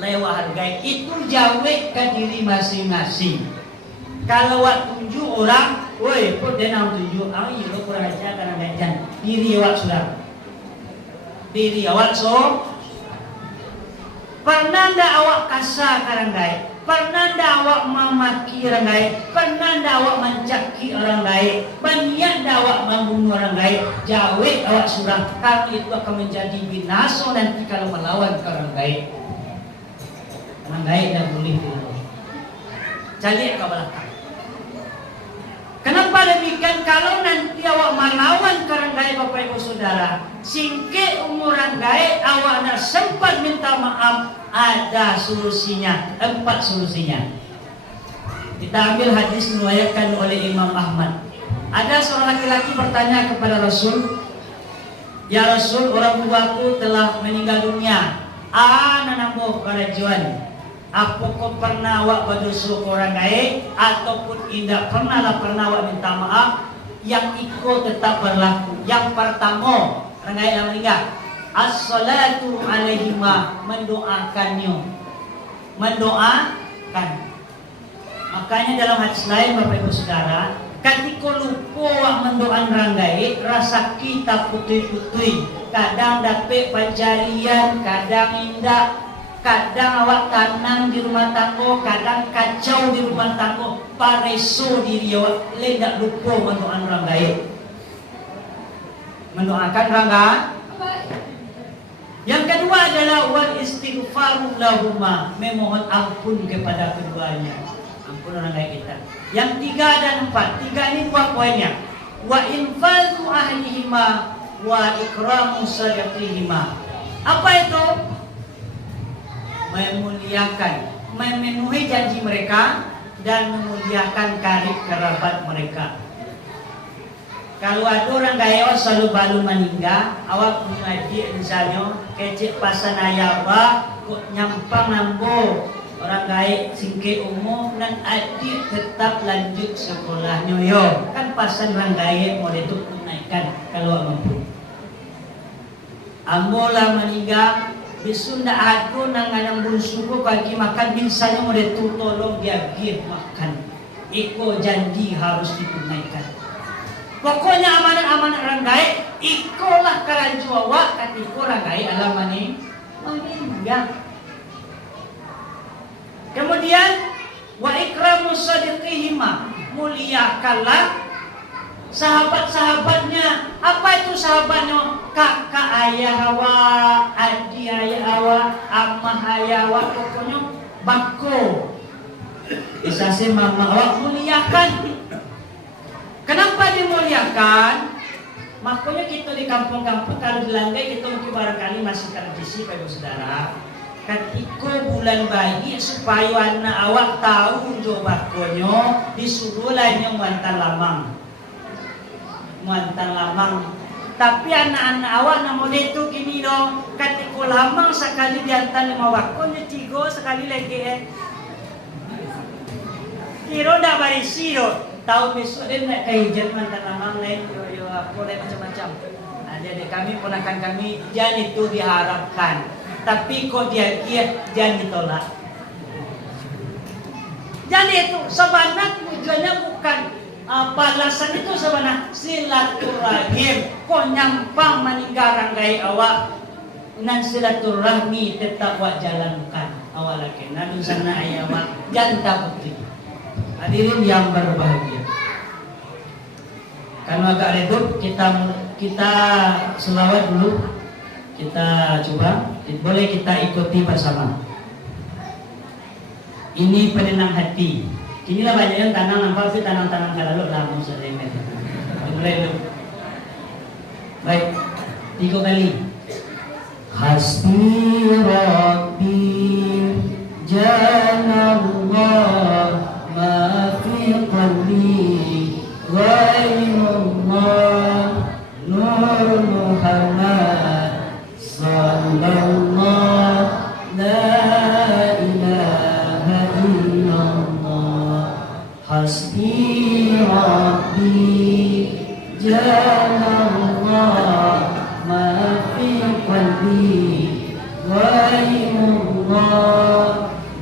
Lewat hargai itu jawab ke diri masing-masing. Kalau awak tunjuk orang, woi, kok dia nak tunjuk, iya lo kurang ajar karena gajan. Diri awak sudah. Diri awak so. Pernah ndak awak kasar karanggai? Pernah ndak awak memaki orang lain? Pernah ndak awak mencaki orang lain? Berniat ndak awak membunuh orang lain? Jawab awak surah, kalau itu akan menjadi binasa nanti kalau melawan ke orang lain. Orang lain dah boleh bunuh. Jadi ke belakang. Kenapa demikian? Kalau nanti awak melawan ke orang lain, Bapak Ibu Saudara, singkir umur orang lain, awak nak sempat minta maaf, ada solusinya, 4 solusinya. Kita ambil hadis diriwayatkan oleh Imam Ahmad. Ada seorang laki-laki bertanya kepada Rasul, "Ya Rasul, orang tuaku telah meninggal dunia. Ana nambuh kerajuan. Apa kau pernah awak berdosa ke orang lain ataupun tidak pernah awak minta maaf? Yang ikut tetap berlaku. Yang pertama, orang lain yang meninggal, as-salatu alaihima, mendoakannya. Mendoakan. Makanya dalam hadis lain Bapak Ibu Saudara, ketika lupa awak mendoakan orang lain, rasa kita putih-putih. Kadang dapat pencarian, kadang indah. Kadang awak tanam di rumah tangga, kadang kacau di rumah tangga, pareso diri awak, tidak lupa mendoakan orang lain. Mendoakan orang lain. Yang kedua adalah wal istighfaru lahuma, memohon ampun kepada keduanya. Ampun orang lain kita. Yang 3 dan 4, 3 ini buah poinnya. Wa infazu ahlihima wa ikramu sadiqihima. Apa itu? Memuliakan, memenuhi janji mereka dan memuliakan karib kerabat mereka. Kalau ada orang gaya selalu baru meninggal, awak punya adik misalnya, kecik pasan ayah kok nyampang nambo orang gaya singkir umum dan adik tetap lanjut sekolahnya yo. Kan pasan orang gaya mau itu naikkan kalau mampu. Ambola meninggal. Besok ndak ada nanganang bunsuku kaki makan misalnya mau itu tolong dia gih makan. Iko janji harus ditunaikan. Pokoknya amanat-amanat orang gaib, ikolah keraju awak ketika orang gaib alamani meninggal. Kemudian wa ikramu sadiqihima, muliakanlah sahabat-sahabatnya. Apa itu sahabatnya? Kakak ayah awak, adik ayah awak, amah ayah awak, pokoknya bako. Bisa si mama awak muliakan. Kenapa dimuliakan? Makanya kita di kampung-kampung kalau di Langgai kita mungkin barangkali masih tradisi Pak Ibu Saudara. Ketika bulan bayi supaya anak awak tahu jo bakonya, disuruhlah yang mantan lamang. Tapi anak-anak awak nama dia tu gini dong, ketika lamang sekali diantar 5 waktu, 3 sekali lagi kira dah barisi dong. Tahu besok dia nak kajian mantan lamang lain, yo apa lain macam-macam. Jadi kami ponakan kami jangan itu diharapkan, tapi kok dia jangan ditolak. Jadi itu sebenarnya tujuannya bukan balasan itu sebenarnya silaturahim. Kok nyampang meninggal ranggai awak nan silaturahmi tetap awak jalankan awak lagi. Nabi sana ayah awak janta bukti. Hadirin yang berbahagia. Karena agak redup kita selawat dulu. Kita coba, boleh kita ikuti bersama. Ini penenang hati. Inilah banyak yang tanang nampak sih tanang-tanang kalau lah mau seremet. Mulai dulu. Baik, 3 kali. Hasbi Rabbi Janallah ma fi qalbi ghairullah Nur Muhammad ghairullah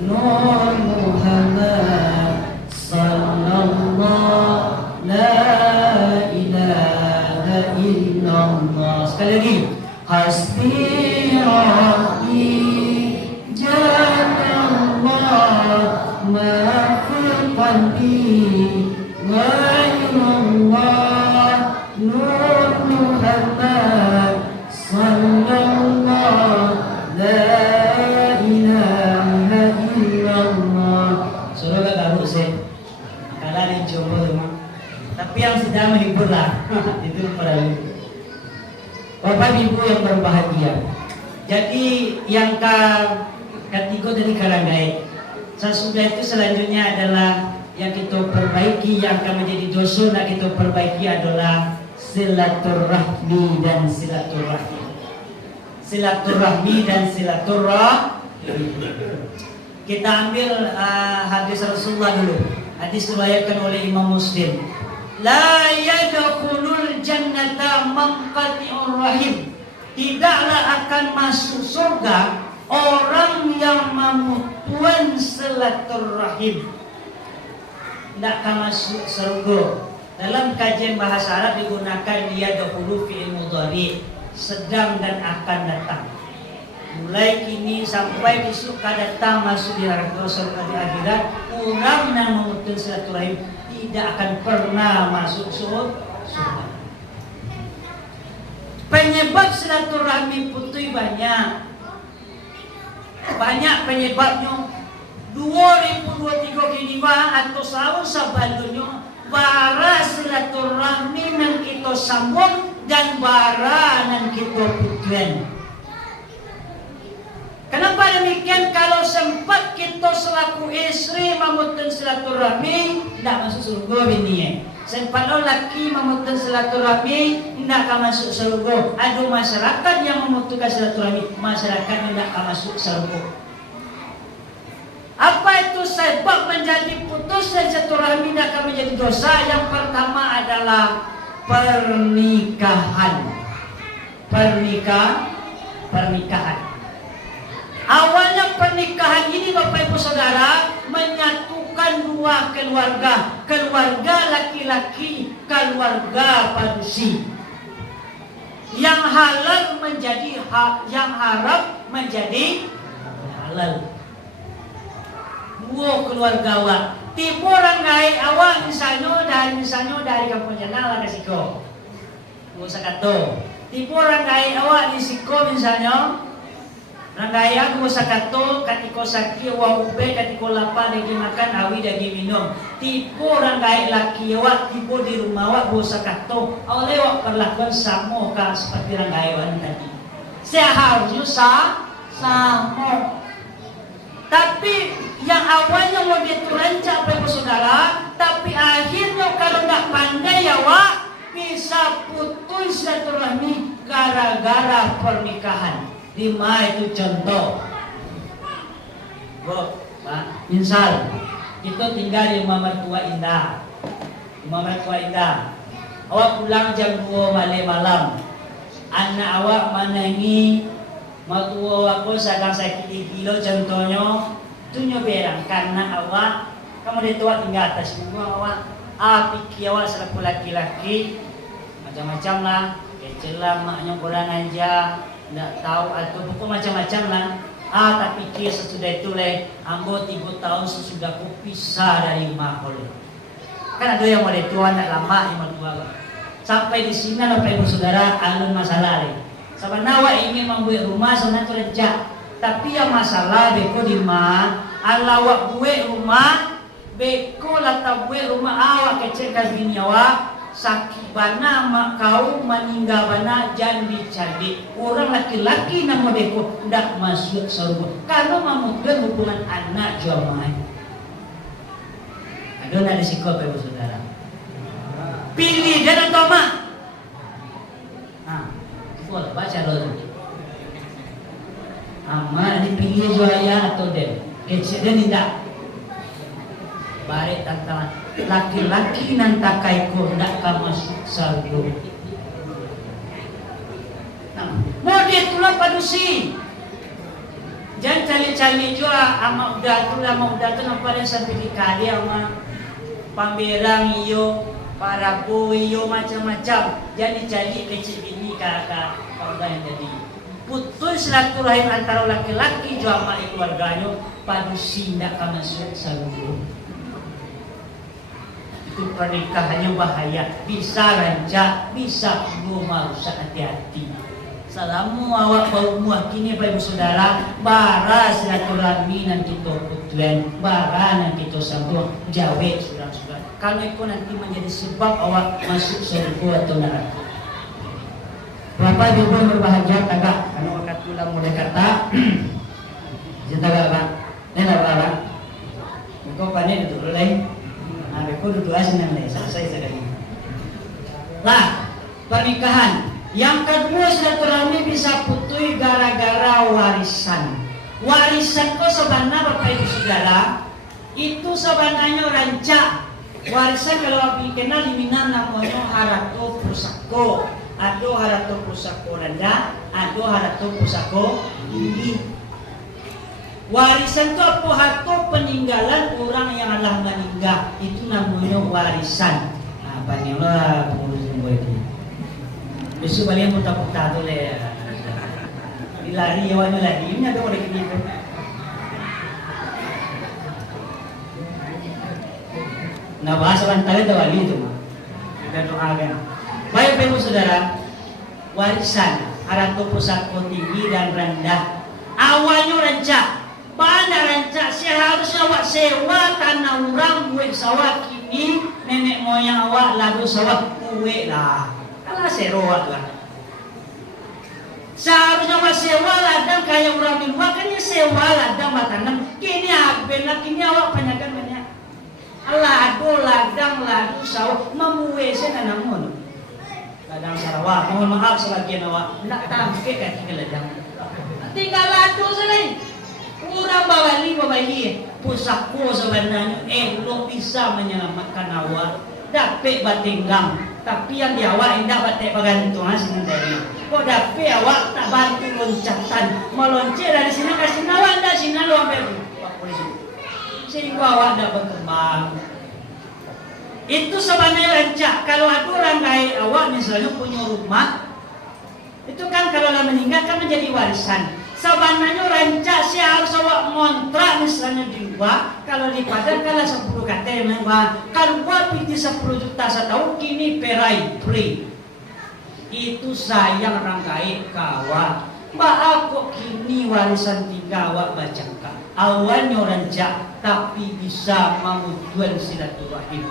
Nur Muhammad sallallahu la ilaha illallah. Sekali lagi, hasbi rabbi jalallah ma fi qalbi ghairullah Nur Muhammad sallallahu la ilaha illallah. Saudara tahu sih, kalau dicoba memang, tapi yang sedang menghibur lah itu para ibu. Bapak ibu yang berbahagia. Jadi yang ketiga dari Karanggai. Sesudah itu selanjutnya adalah yang kita perbaiki, yang akan menjadi dosa nak kita perbaiki adalah silaturahmi dan silaturahmi. Silaturahmi dan silaturahmi. Kita ambil hadis Rasulullah dulu. Hadis diriwayatkan oleh Imam Muslim. La yadkhulul jannata man qati'ur rahim. Tidaklah akan masuk surga orang yang memutuskan silaturahim. Tidak akan masuk surga. Dalam kajian bahasa Arab digunakan dia dahulu fi'il mudhari, sedang dan akan datang. Mulai kini sampai besok akan datang masuk di surga di akhirat, orang yang memutuskan silaturahim tidak akan pernah masuk surga. Penyebab silaturahmi putus banyak penyebabnya. 2023 kini atau tahun sebelumnya bara silaturahmi yang kita sambung dan bara yang kita putuskan. Kenapa demikian? Kalau sempat kita selaku istri memutuskan silaturahmi, tidak masuk surga bini. Sempat laki memutuskan silaturahmi, tidak akan masuk surga. Ada masyarakat yang memutuskan silaturahmi, masyarakat tidak akan masuk surga. Apa itu sebab menjadi putus dan silaturahmi tidak akan menjadi dosa? Yang pertama adalah pernikahan. Awalnya pernikahan ini Bapak Ibu Saudara menyatukan dua keluarga, keluarga laki-laki, keluarga manusia. Yang halal menjadi yang haram menjadi halal. Dua keluarga awak. Tipu orang gay awak misalnya dari kampung Janala ke Siko. Musa kato. Tipu orang gay awak di Siko misalnya. Rangaya ko sa kato, katiko sakti wa ube, katiko lapa lagi makan awi lagi minum. Tipo rangaya laki wa tipo di rumah wa ko sa kato. Oleh wa perlakuan samo ka seperti rangaya wa tadi. Seharusnya samo. Tapi yang awalnya mau diturancak oleh saudara, tapi akhirnya kalau nggak pandai ya wa bisa putus silaturahmi gara-gara pernikahan. 5 itu contoh. Bro, Pak, misal kita tinggal di rumah mertua indah. Awak pulang jam 2 balik malam. Anak awak menangi, mertua aku sedang sakit kilo contohnya. Itu nyoberang karena awak kamu di tua tinggal atas semua awak. Pikir awak selaku laki-laki macam-macam lah, kecil lah maknya kurang aja. Tidak tahu atau pokok macam-macam lah. Tak pikir sesudah itu ambo 3 tahun sesudah aku pisah dari rumah oleh. Kan ada yang mulai tua nak lama yang tua. Sampai di sini Bapak Ibu Saudara alun masalah Sebenarnya ingin membuat rumah sebenarnya kerja. Tapi yang masalah beko di mana? Alawak buat rumah beko lata buat rumah awak kecil bini awak. Sakit bana mak kau meninggal bana jangan dicari orang laki-laki nama beko tidak masuk surga kalau memutkan hubungan anak jamaah. Ada nak risiko Bapak Saudara. Pilih dan atau mak. Boleh baca dulu. Ama dipilih juaya atau dem. Kecil dan tidak. Baik tantangan laki-laki nanta kaiko ndak ka masuk surga. Mau itulah padusi. Jangan cali-cali juga ama udah tu nampak yang sampai dikali ama pamberang iyo, parabu iyo macam-macam. Jangan cali kecil ini kakak udah yang jadi. Putus silaturahim antara laki-laki juga sama keluarganya, padusi tidak akan masuk saluran. Itu pernikahannya bahaya, bisa rancak, bisa rumah rusak, hati-hati. Salamu awak bau muah kini baik saudara, bara silaturahmi nanti to putuan, bara nanti to sambung jawe sudah. Kalau itu nanti menjadi sebab awak masuk surga atau neraka. Bapak Ibu berbahagia tagak, anu akan tulang mulai kata, jentaga bang, nela bang, kau panen itu mulai. Aku duduk aja nih, selesai sekali. Lah, pernikahan. Yang kedua silaturahmi bisa putus gara-gara warisan. Warisan kok sebenarnya Bapak Ibu Saudara, itu sebenarnya rancak. Warisan kalau dikenal di Minang namanya harato pusako. Ado harato pusako rendah, ado harato pusako tinggi. Warisan itu apa? Harta peninggalan orang yang telah meninggal, itu namanya warisan. Apa nih lah pengurusan gue ini? Besok balik putar-putar tu le. Dilari ya wano lari, ini ada orang kini tu. Nah bahasa bantal itu wali itu mah. Kita doakan. Baik Ibu Saudara, warisan harta pusako tinggi dan rendah. Awalnya rancak. Pada rancak seharusnya awak sewa tanah orang buat sawah kini nenek moyang awak lalu sawah kue lah. Kalah sewa lah. Seharusnya awak sewa ladang kayak orang di luar kan sewa ladang makanan. Kini benar kini awak banyakan banyak. Lado ladang lado sawah memuese namun. Ladang Sarawak, mohon maaf sebagian awak nak tangke kaki ladang. Tinggal lado saja. Kurang bawali pusako sebenarnya lo bisa menyelamatkan awak dapat batinggang, tapi yang di awak indah batik pagantungan sendiri. Kok dapat awak tak bantu loncatan meloncat dari sini ke sini awak dah sini lo ambil polisi sehingga awak dah berkembang. Itu sebenarnya rancak. Kalau ada orang kaya awak misalnya punya rumah, itu kan kalau lah meninggal kan menjadi warisan. Sebenarnya rancak sih harus awak ngontrak misalnya di luar. Kalau di Padang kalau 10 kata mewah. Kalau buat piti 10 juta setahun kini perai free. Itu sayang orang kaya kawan. Mbak aku kini warisan tiga awak bacakan. Awalnya rancak tapi bisa memujuan silaturahim.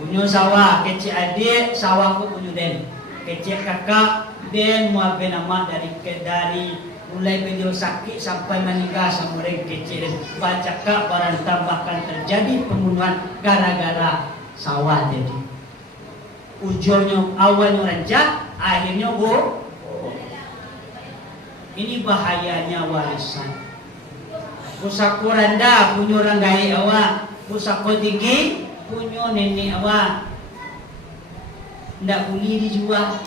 Punya sawah kecil adik, sawahku punya den. Kecil kakak dan muaben amat dari mulai beliau sakit sampai meninggal sama orang kecil baca kak barang tambahkan terjadi pembunuhan gara-gara sawah jadi ujungnya awalnya rancak akhirnya ini bahayanya warisan. Pusako rendah punya orang gaya awak, pusako tinggi punya nenek awak. Tidak boleh dijual.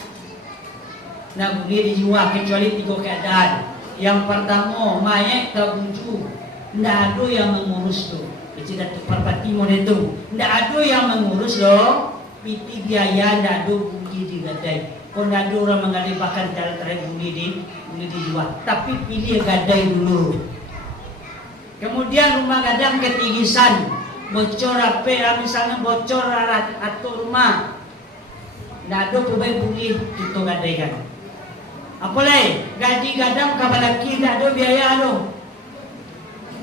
Tidak boleh dijual kecuali 3 keadaan. Yang pertama, mayat tak buju. Tidak ada yang mengurus tu. Kecil Datuk Parpati model tu. Tidak ada yang mengurus loh. Piti biaya tidak ada boleh digadai. Kalau tidak ada orang menggadai bahkan cara terakhir boleh dijual. Tapi pilih gadai dulu. Kemudian rumah gadang ketigisan. Bocor apa misalnya bocor atau rumah. Tidak ada pemain boleh kita gadaikan. Apa lagi? Gaji gadang kabar lagi tidak ada biaya lo.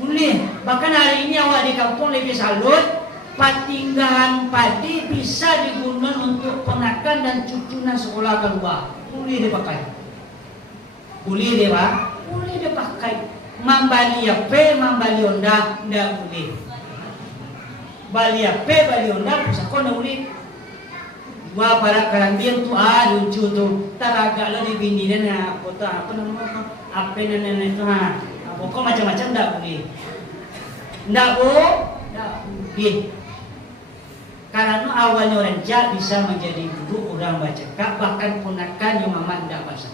Boleh. Bahkan hari ini awak di kampung lebih salut. Patinggahan padi bisa digunakan untuk ponakan dan cucunya sekolah keluar. Boleh dipakai. Boleh dia pak. Boleh dipakai. Membali apa? Membali onda tidak boleh. Bali apa? Bali onda pusaka tidak boleh. Wah para kalandian tu lucu tu taraga lo di bindinan na foto apa namanya apa nenek itu pokok macam-macam tak boleh karena awalnya rancak bisa menjadi guru orang baca bahkan ponakan yang mama tidak bahasa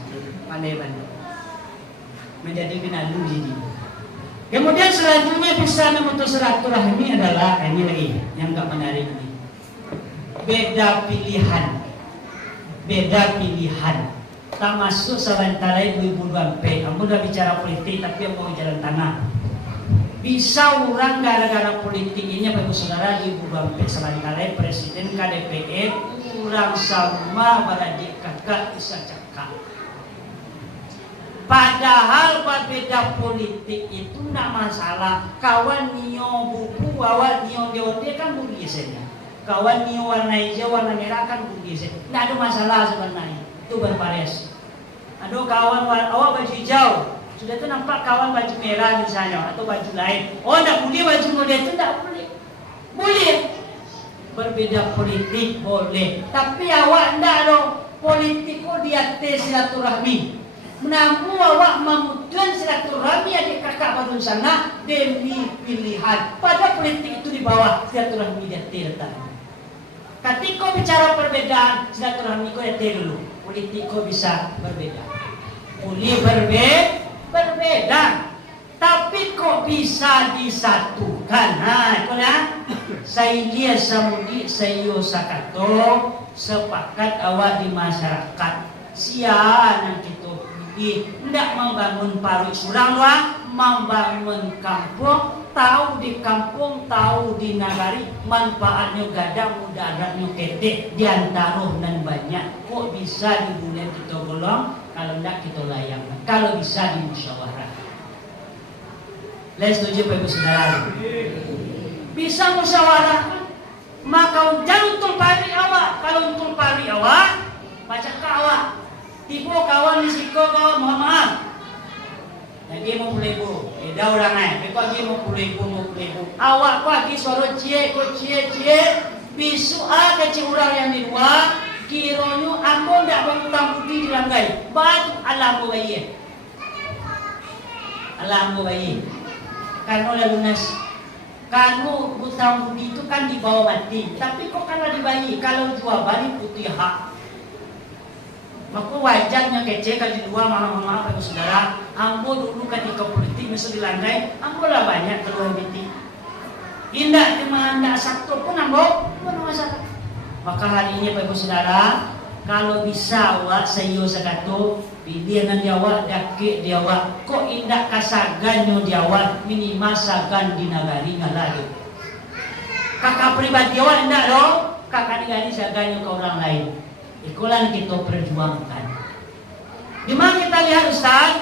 pandai bantu. Menjadi binalung jadi. Kemudian selanjutnya bisa memutus silaturahmi adalah ini lagi yang gak menarik ini. Beda pilihan. Beda pilihan. Tak masuk sementara 2024. Kamu udah bicara politik tapi mau jalan tanah. Bisa orang gara-gara politik ini Bapak Saudara 2024 sementara presiden KDPR orang sama beradik kakak bisa cakap. Padahal berbeda politik itu tidak masalah. Kawan nio buku, kawan nio DOD kan budi saja. Kawan nio warna hijau, warna merah kan budi saja. Tidak ada masalah sebenarnya. Itu bervariasi. Aduh kawan awak baju hijau, sudah itu nampak kawan baju merah misalnya atau baju lain. Oh tidak boleh baju model itu tidak boleh. Boleh. Berbeda politik boleh. Tapi awak tidak dong. Politik kok di atas silaturahmi. Menamu awak memutuskan silaturahmi adik kakak badun sana demi pilihan. Pada politik itu di bawah silaturahmi di atas. Ketika bicara perbedaan silaturahmi kau di atas dulu. Politik kau bisa berbeda. Boleh berbeda. Tapi kok bisa disatukan? Nah, itu ya. Saya lihat samudi saya sakato sepakat awak di masyarakat. Sian kita tidak membangun pabrik sulang lah, membangun kampung, tahu di kampung, tahu di nagari, manfaatnya gada, mudaratnya ketek, diantaruh dan banyak. Kok bisa di dunia kita golong, kalau tidak kita layangkan, kalau bisa di musyawarah. Lain setuju Bapak Saudara? Bisa musyawarah, maka jangan untuk pari awak, kalau untuk pari awak, baca ke awak. Tipu kawan risiko kau mohon maaf. Lagi mau pulibu, dah orang ni. Kau lagi mau pulibu. Awak kau lagi suara cie, bisu kecil orang yang di luar. Kiranya aku tidak berhutang budi di langgai. Batu alam bayi. Alam bayi. Karena dah lunas. Kamu hutang budi itu kan di bawah mati. Tapi kok kalau dibayi, kalau jual balik putih hak. Maka wajarnya kece kalau di luar maaf Bapak Saudara. Ambo dulu ketika politik mesti dilanggai, ambo lah banyak keluar biti. Indah cuma anda satu pun ambo pun masalah. Maka hari ini Bapak Saudara, kalau bisa awak sayo sakato pilihan di awak dake di awak. Kok indah kasaganyo di awak minimal sagan di nagari ngalari. Kakak pribadi awak indah dong. Kakak digani saganyo ke orang lain. Itulah kita perjuangkan. Di mana kita lihat Ustaz?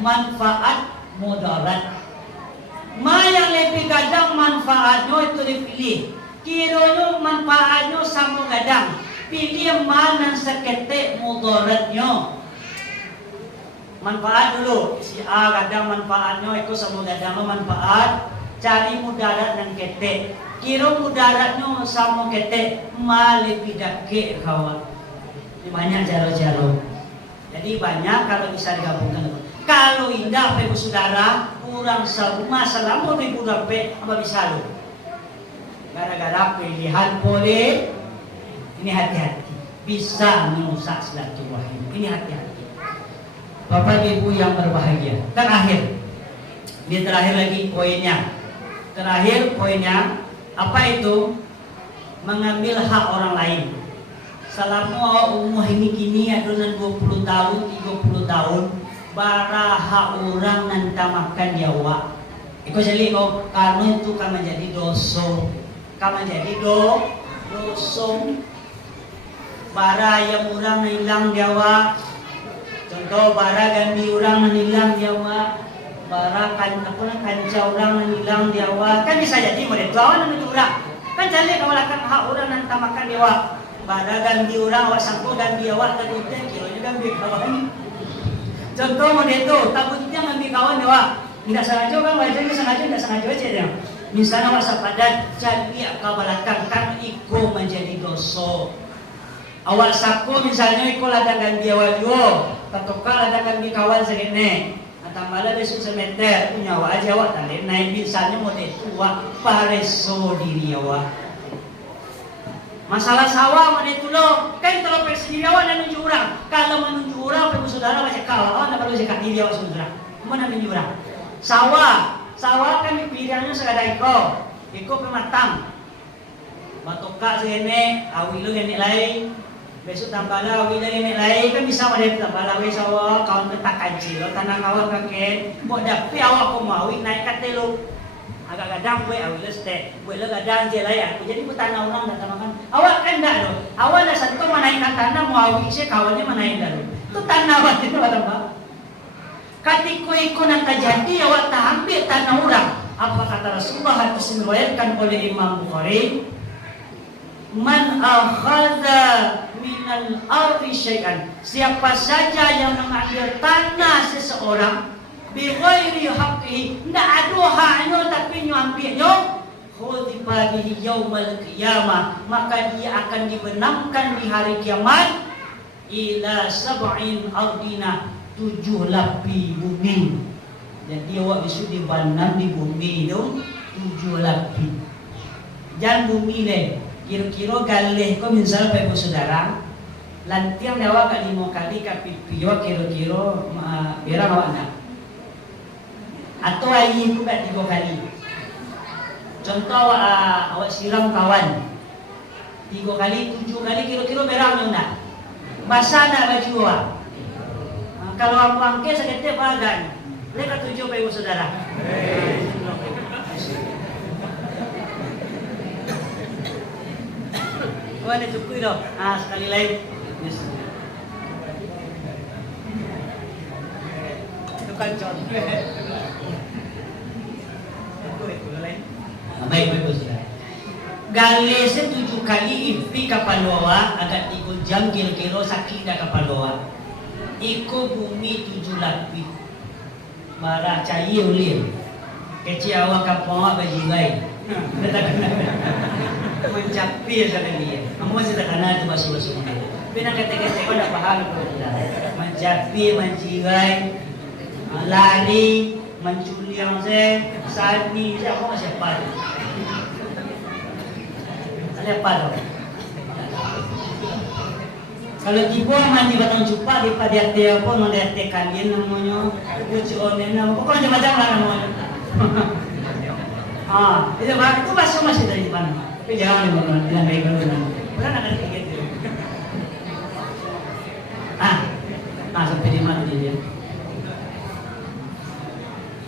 Manfaat mudarat. Mana yang lebih gadang manfaatnya itu dipilih. Kiranya manfaatnya sama gadang. Pilih mana seketik mudaratnya. Manfaat dulu. Si A gadang manfaatnya itu sama gadang manfaat. Cari mudarat dan ketek. Kira mudaratnya sama ketek lebih dake kawan. Banyak jalo-jalo. Jadi banyak kalau bisa digabungkan. Kalau indah Bapak Saudara kurang serumah selama 2024 apa bisa lo? Gara-gara pilihan boleh. Ini hati-hati. Bisa merusak silaturahim. Ini hati-hati. Bapak Ibu yang berbahagia. Terakhir. Ini terakhir lagi poinnya. Terakhir poinnya. Apa itu? Mengambil hak orang lain. Selama umur ini kini adunan 20 tahun, 30 tahun, bara hak orang nanti makan Jawa. Iko jadi kok karena itu kan menjadi dosa. Kan menjadi dosa. Bara yang orang hilang Jawa. Contoh bara ganti orang hilang Jawa. Bara kanca orang hilang Jawa. Kan bisa jadi mereka awan menuju orang. Kan jadi kalau akan hak orang nanti makan Jawa. Bara ganti orang awak sangko ganti awak dan kita kira juga ambil kawan. Contoh model itu takutnya ngambil kawan Jawa. Tidak sengaja kan wajarnya tidak sengaja aja dia. Misalnya awak sapadan jadi kabalakan kan iko menjadi dosa. Awak sako misalnya iko ladang ganti awak juga. Tatokal ladang ganti kawan segini. Tambahlah dari semeter punya awak aja awak tadi naik misalnya model tua pareso diri awak. Masalah sawah model itu loh kan kalau presiden awak dan menunjuk orang. Kalau menunjuk orang Bapak Saudara saudara macam kau, anda perlu cakap diri awak saudara. Mana menjurang? Sawah kan pilihannya sekadar iko pematang. Matoka sini, awi lu yang lain. Besok tambahlah awi dari yang lain kan bisa ada tambahlah awi sawah kawan petak kaji lo tanah kawan kakek. Mau dapat awak kau mau awi naik kate lu. Agak kadang gue awi lu stay, gue lu kadang je lah ya. Jadi tanah orang dah makan. Awak kan dah lo. Awak dah satu menaikkan tanah mau awi sih kawannya menaik dah lo. Itu tanah apa itu apa? Ketika ikut nak terjadi awak tak ambil tanah orang. Apa kata Rasulullah hadis diriwayatkan oleh Imam Bukhari? Man akhadha minal ardi syai'an, siapa saja yang mengambil tanah seseorang bighairi haqqihi, tidak ada haknya tapi nyambilnya, khudifa bihi yaumal qiyamah, maka dia akan dibenamkan di hari kiamat ila sab'in ardina, 7 lapi bumi. Jadi awak bisa dibanam di bumi itu 7 lapi. Jangan bumi deh. Kira-kira galih kau misal Bapak saudara, lantiang awak kat 5 kali kat pipi awak kira-kira berapa awak nak? Atau air tu kat 3 kali. Contoh awak siram kawan 3 kali, 7 kali kira-kira berapa awak nak? Basah nak baju awak? Kalau aku angkat seketik bagan. Mereka 7 Bapak saudara. Oh, ada cukup dah. Sekali lagi. Yes. Itu kan contoh. Baik, saudara. Gale 7 kali ipi kapal luar agak 3 jam kira-kira sakit dah kapal luar. Iko bumi 7 lapis. Marah cair ulir. Kecil awak kapal awak bajingai. Mencapai sekali dia. Kamu masih tak kenal tu bahasa-bahasa ini. Pernah kata-kata kau dah faham tu sudah. Mencapai, menjirai, lari, menculiang saya, sani, saya kau masih apa? Ada apa tu? Kalau tiba mandi batang cupa di pada dia pun ada kalian namanya, uji onen nama, pokoknya macam lah namanya. Itu bahasa masih dari mana? Tapi jangan bilang baik dulu. Bukan ada kayak gitu. Sampai di mana dia?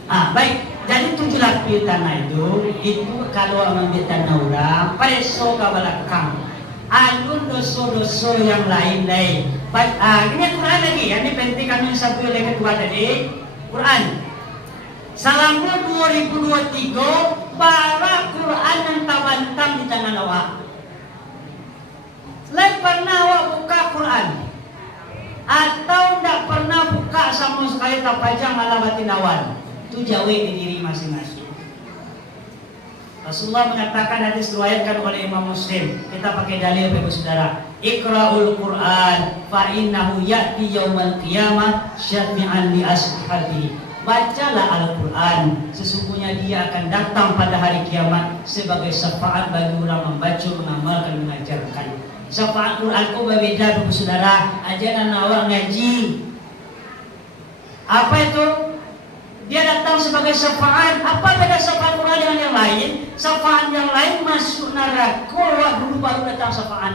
Baik. Jadi 7 lapis tanah itu kalau ambil tanah orang, peso ke belakang. Alun dosa-dosa yang lain-lain. Baik. Ini Quran lagi. Ini penting kami satu lagi kedua tadi. Quran. Selama 2023 para Quran yang tabantang di tangan awak. Selain pernah awak buka Quran atau tidak pernah buka sama sekali tapajang alamat awan, itu jauh di diri masing-masing. Rasulullah mengatakan, hadis riwayatkan oleh Imam Muslim. Kita pakai dalil Bapak Saudara. Iqra'ul Quran fa innahu ya'ti yaumal qiyamah syafi'an li ashabihi. Bacalah Al-Quran, sesungguhnya dia akan datang pada hari kiamat sebagai syafaat bagi orang membaca, mengamalkan, mengajarkan. Syafaat Quran kau berbeda Bapak Saudara. Ajaran awak ngaji. Apa itu? Dia datang sebagai syafaat. Apa beda syafaat Quran dengan yang lain? Syafaat yang lain masuk neraka, awak dulu baru datang syafaat.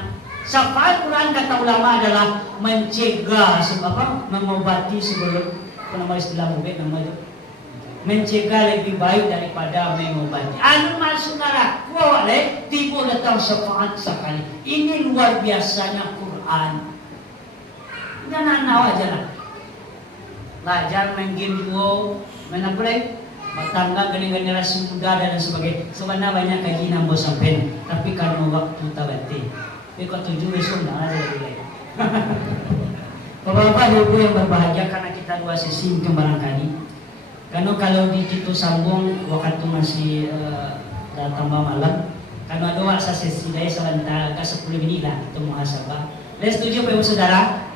Syafaat Quran kata ulama adalah mencegah mengobati sebelum nama istilah mubek nama itu mencegah lebih baik daripada mengobati. Anu masuk neraka oleh tiba datang syafaat sekali. Ini luar biasanya Quran. Jangan nawa aja lah. Belajar main game juga, main apa lagi? Bertangga dengan generasi muda dan sebagainya. Sebenarnya banyak kaji nambah sampai, tapi karena waktu tak berhenti. Tapi kau 7 besok dah ada lagi. Bapak-bapak ibu yang berbahagia, karena kita 2 sesi mungkin barangkali. Karena kalau di kita sambung waktu masih tambah malam. Karena ada waktu sesi dari sebentar ke 10 menit lah untuk muhasabah. Dan setuju Bapak Saudara?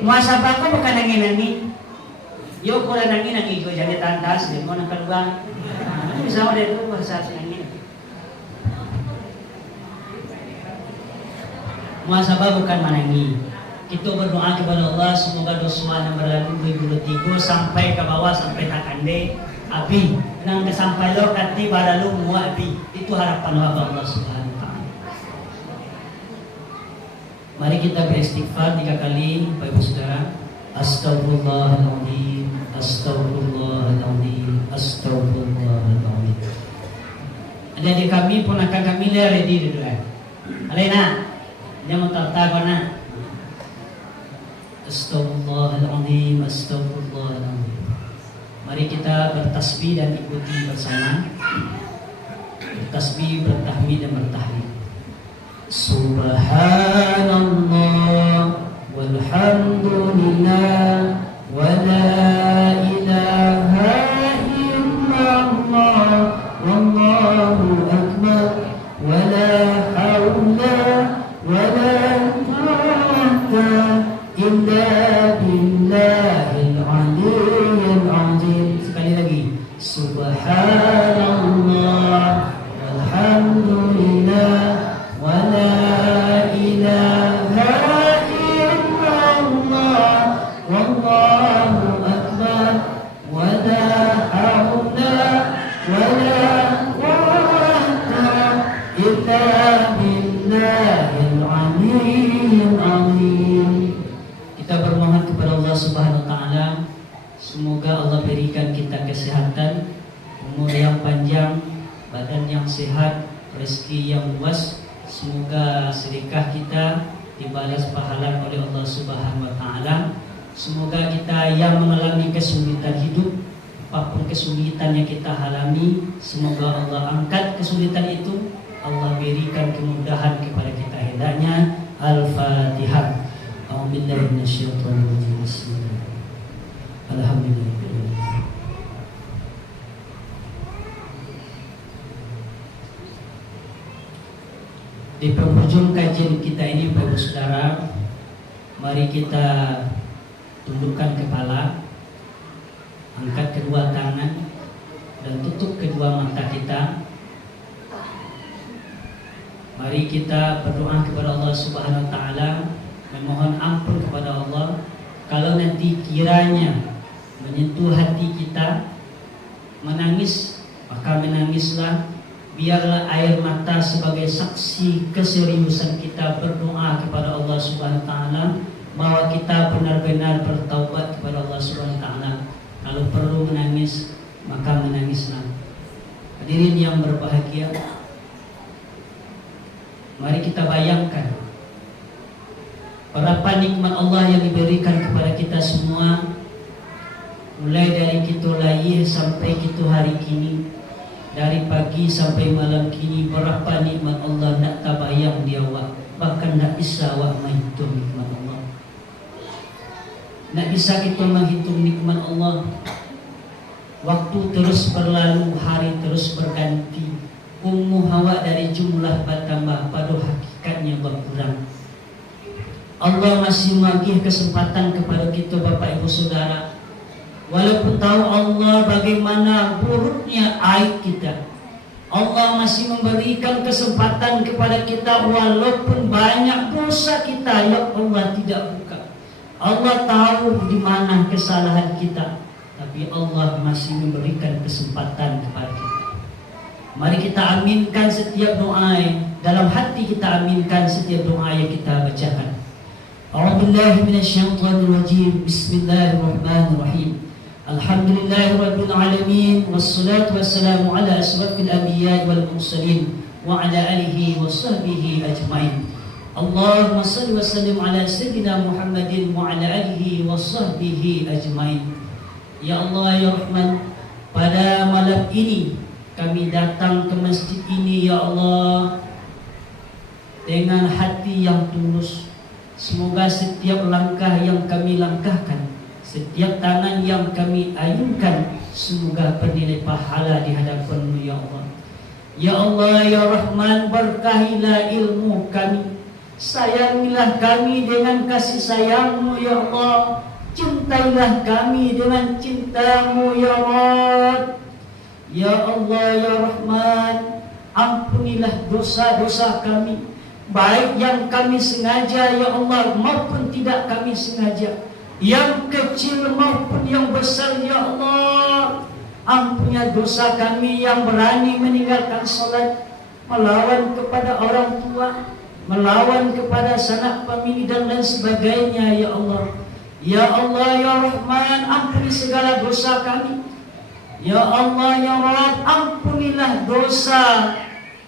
Muhasabah kau bukan nangin-nangin. Yo kalau nangin juga jadi tantas, dia mau nak keluar. Bisa ada itu bahasa nangin. Muhasabah bukan menangis. Kita berdoa kepada Allah semoga dosa yang berlalu 2023 sampai ke bawah sampai takande api. Nang sampai lo kati baralu mua api. Itu harapan Allah Subhanahu wa taala. Mari kita beristighfar 3 kali, Bapak Ibu Saudara. Astagfirullahaladzim, astagfirullahaladzim, astagfirullahaladzim. Jadi kami pun akan kami ready dulu. Alena, jangan tahu na. Astagfirullahaladzim, astagfirullahaladzim. Mari kita bertasbih dan ikuti bersama. Bertasbih, bertahmid dan bertahlil. Subhanallah walhamdulillah wa la ilaha illallah wallahu akbar wa la hawla wa la quwwata illa billahil aliyyil azim. Sekali lagi. Subhanallah walhamdulillah wa la ilaha illallah wallahu akbar wa la hawla wa la quwwata illa billahil aliyyil azim. Kita bermohon kepada Allah Subhanahu wa taala, semoga Allah berikan kita kesehatan, umur yang panjang, badan yang sehat, rezeki yang luas. Semoga sedekah kita dibalas pahala oleh Allah Subhanahu wa taala. Semoga kita yang mengalami kesulitan hidup, apapun kesulitan yang kita alami, semoga Allah angkat kesulitan itu, Allah berikan kemudahan kepada kita. Hendaknya Al-Fatihah. A'udzubillahi minasyaitonir rajim. Alhamdulillah. Di penghujung kajian kita ini, Bapak Ibu Saudara, mari kita tundukkan kepala, angkat kedua tangan, dan tutup kedua mata kita. Mari kita berdoa kepada Allah Subhanahu wa taala, memohon ampun kepada Allah kalau nanti kiranya menyentuh hati kita, menangis, maka menangislah. Biarlah air mata sebagai saksi keseriusan kita berdoa kepada Allah Subhanahu wa taala, bahwa kita benar-benar bertaubat kepada Allah Subhanahu wa taala. Kalau perlu menangis, maka menangislah. Hadirin yang berbahagia, mari kita bayangkan berapa nikmat Allah yang diberikan kepada kita semua, mulai dari kita lahir sampai kita hari kini. Dari pagi sampai malam kini, berapa nikmat Allah nak tabayang dia awak. Bahkan nak bisa awak menghitung nikmat Allah. Nak bisa kita menghitung nikmat Allah. Waktu terus berlalu, hari terus berganti. Umur awak dari jumlah bertambah, pada hakikatnya berkurang. Allah masih memberi kesempatan kepada kita, Bapak Ibu Saudara. Walaupun tahu Allah bagaimana buruknya aib kita, Allah masih memberikan kesempatan kepada kita. Walaupun banyak dosa kita yang Allah tidak buka, Allah tahu di mana kesalahan kita, tapi Allah masih memberikan kesempatan kepada kita. Mari kita aminkan setiap doa, dalam hati kita aminkan setiap doa yang kita bacakan. A'udzubillahi minasyaitonir rajim. Bismillahirrahmanirrahim. Alhamdulillahirabbil alamin, wassalatu wassalamu ala asyrafil anbiya'i wal mursalin wa ala alihi wa sahbihi ajmain. Allahumma shalli wa sallim ala sayyidina Muhammadin wa ala alihi wa sahbihi ajmain. Ya Allah ya Rahman, pada malam ini kami datang ke masjid ini ya Allah dengan hati yang tulus. Semoga setiap langkah yang kami langkahkan, setiap tangan yang kami ayunkan, semoga bernilai pahala di hadapan-Mu ya Allah. Ya Allah ya Rahman, berkahilah ilmu kami, sayangilah kami dengan kasih sayang-Mu ya Allah, cintailah kami dengan cinta-Mu ya Rabb. Ya Allah ya Rahman, ampunilah dosa-dosa kami, baik yang kami sengaja ya Allah maupun tidak kami sengaja, yang kecil maupun yang besar ya Allah. Ampunilah dosa kami yang berani meninggalkan salat, melawan kepada orang tua, melawan kepada sanak famili dan lain sebagainya ya Allah. Ya Allah ya Rahman, ampuni segala dosa kami. Ya Allah ya Rabb, ampunilah dosa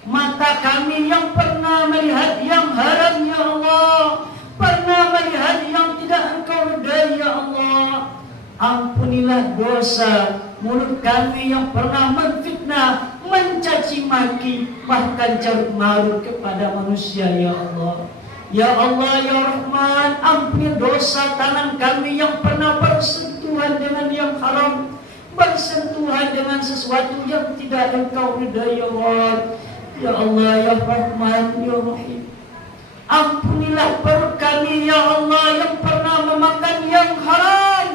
mata kami yang pernah melihat yang haram ya Allah, pernah melihat yang tidak Engkau ridai ya Allah. Ampunilah dosa mulut kami yang pernah menfitnah, mencaci maki, bahkan carut marut kepada manusia ya Allah. Ya Allah ya Rahman, ampuni dosa tangan kami yang pernah bersentuhan dengan yang haram, bersentuhan dengan sesuatu yang tidak Engkau ridai ya Allah. Ya Allah ya Rahman ya Rahim, ampunilah perut kami ya Allah yang pernah memakan yang haram,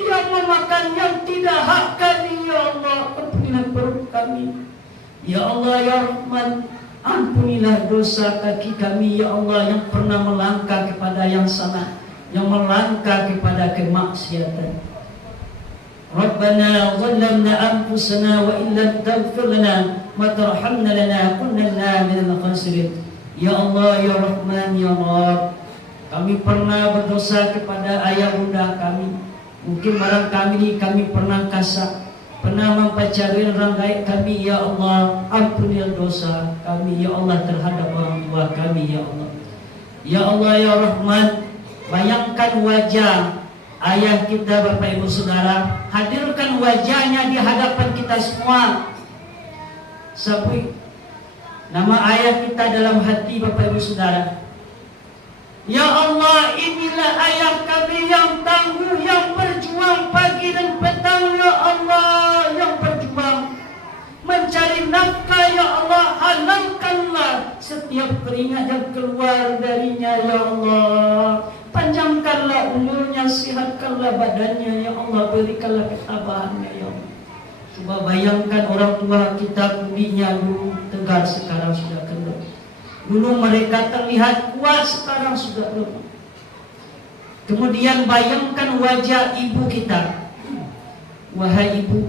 yang memakan yang tidak hak kami ya Allah. Ampunilah perut kami ya Allah ya Rahman. Ampunilah dosa kaki kami ya Allah yang pernah melangkah kepada yang salah, yang melangkah kepada kemaksiatan. Rabbana zalamna anfusana wa illam taghfir lana wa tarhamna lanakunanna minal khasirin. Ya Allah ya Rahman ya Rabb, kami pernah berdosa kepada ayah bunda kami. Mungkin barangkali kami pernah kasar, pernah mempacari orang gaib kami ya Allah. Ampunilah dosa kami ya Allah terhadap orang tua kami ya Allah. Ya Allah ya Rahman, bayangkan wajah ayah kita, Bapak Ibu Saudara, hadirkan wajahnya di hadapan kita semua. Sabui nama ayah kita dalam hati Bapak Ibu Saudara. Ya Allah, inilah ayah kami yang tangguh, yang berjuang pagi dan petang ya Allah, yang berjuang mencari nafkah ya Allah. Halalkanlah setiap keringat yang keluar darinya ya Allah. Panjangkanlah umurnya, sihatkanlah badannya ya Allah, berikanlah ketabahannya ya Allah. Coba bayangkan orang tua kita kulitnya dulu tegar, sekarang sudah kendor. Dulu mereka terlihat kuat, sekarang sudah lemah. Kemudian bayangkan wajah ibu kita. Wahai ibu,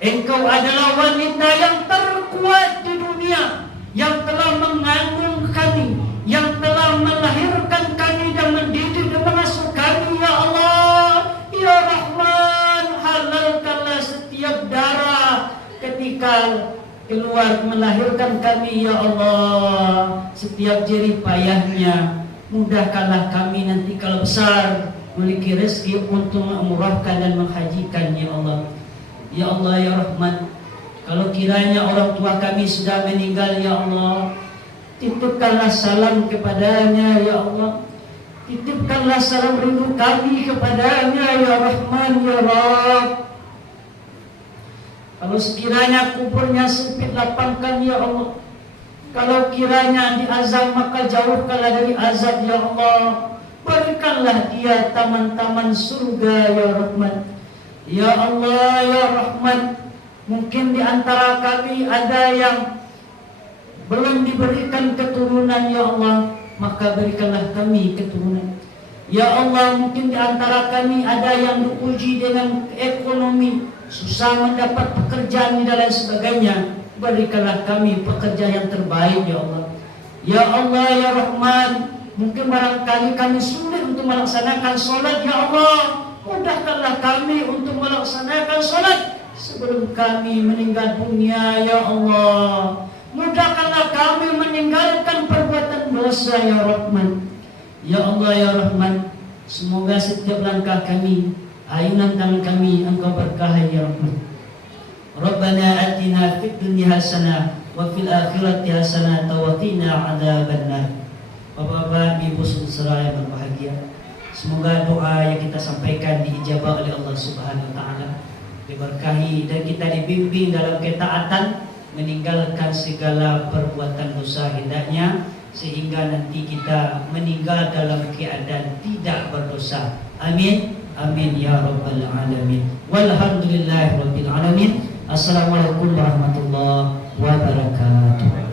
engkau adalah wanita yang terkuat di dunia, yang telah mengandung kami, yang telah melahirkan kami dan mendidik dan mengasuh kami ya Allah. Ya Rahman, halalkanlah setiap darah ketika keluar melahirkan kami ya Allah, setiap jerih payahnya. Mudahkanlah kami nanti kalau besar memiliki rezeki untuk mengumrahkan dan menghajikan ya Allah. Ya Allah ya Rahman, kalau kiranya orang tua kami sudah meninggal ya Allah, titipkanlah salam kepadanya ya Allah. Titipkanlah salam rindu kami kepadanya ya Rahman ya Rabb. Kalau sekiranya kuburnya sempit, lapangkan ya Allah. Kalau kiranya diazab, maka jauhkanlah dari azab ya Allah. Berikanlah dia taman-taman surga ya Rahman. Ya Allah ya Rahman, mungkin di antara kami ada yang belum diberikan keturunan ya Allah, maka berikanlah kami keturunan. Ya Allah, mungkin di antara kami ada yang diuji dengan ekonomi, susah mendapat pekerjaan dan lain sebagainya. Berikanlah kami pekerjaan yang terbaik ya Allah. Ya Allah ya Rahman, mungkin barangkali kami sulit untuk melaksanakan sholat ya Allah. Mudahkanlah kami untuk melaksanakan sholat sebelum kami meninggal dunia ya Allah. Mudahkanlah kami meninggalkan perbuatan dosa ya Rahman. Ya Allah ya Rahman, semoga setiap langkah kami, ayunan tangan kami Engkau berkahi ya Rahman. Rabbana atina fid dunya hasanah wa fil akhirati hasanah wa qina adzabannar. Bapak-bapak, Ibu saudara yang berbahagia, semoga doa yang kita sampaikan diijabah oleh Allah Subhanahu wa taala, diberkahi dan kita dibimbing dalam ketaatan, meninggalkan segala perbuatan dosa hendaknya, sehingga nanti kita meninggal dalam keadaan tidak berdosa. Amin. Amin ya rabbal alamin. Walhamdulillahirabbil alamin. Assalamualaikum warahmatullahi wabarakatuh.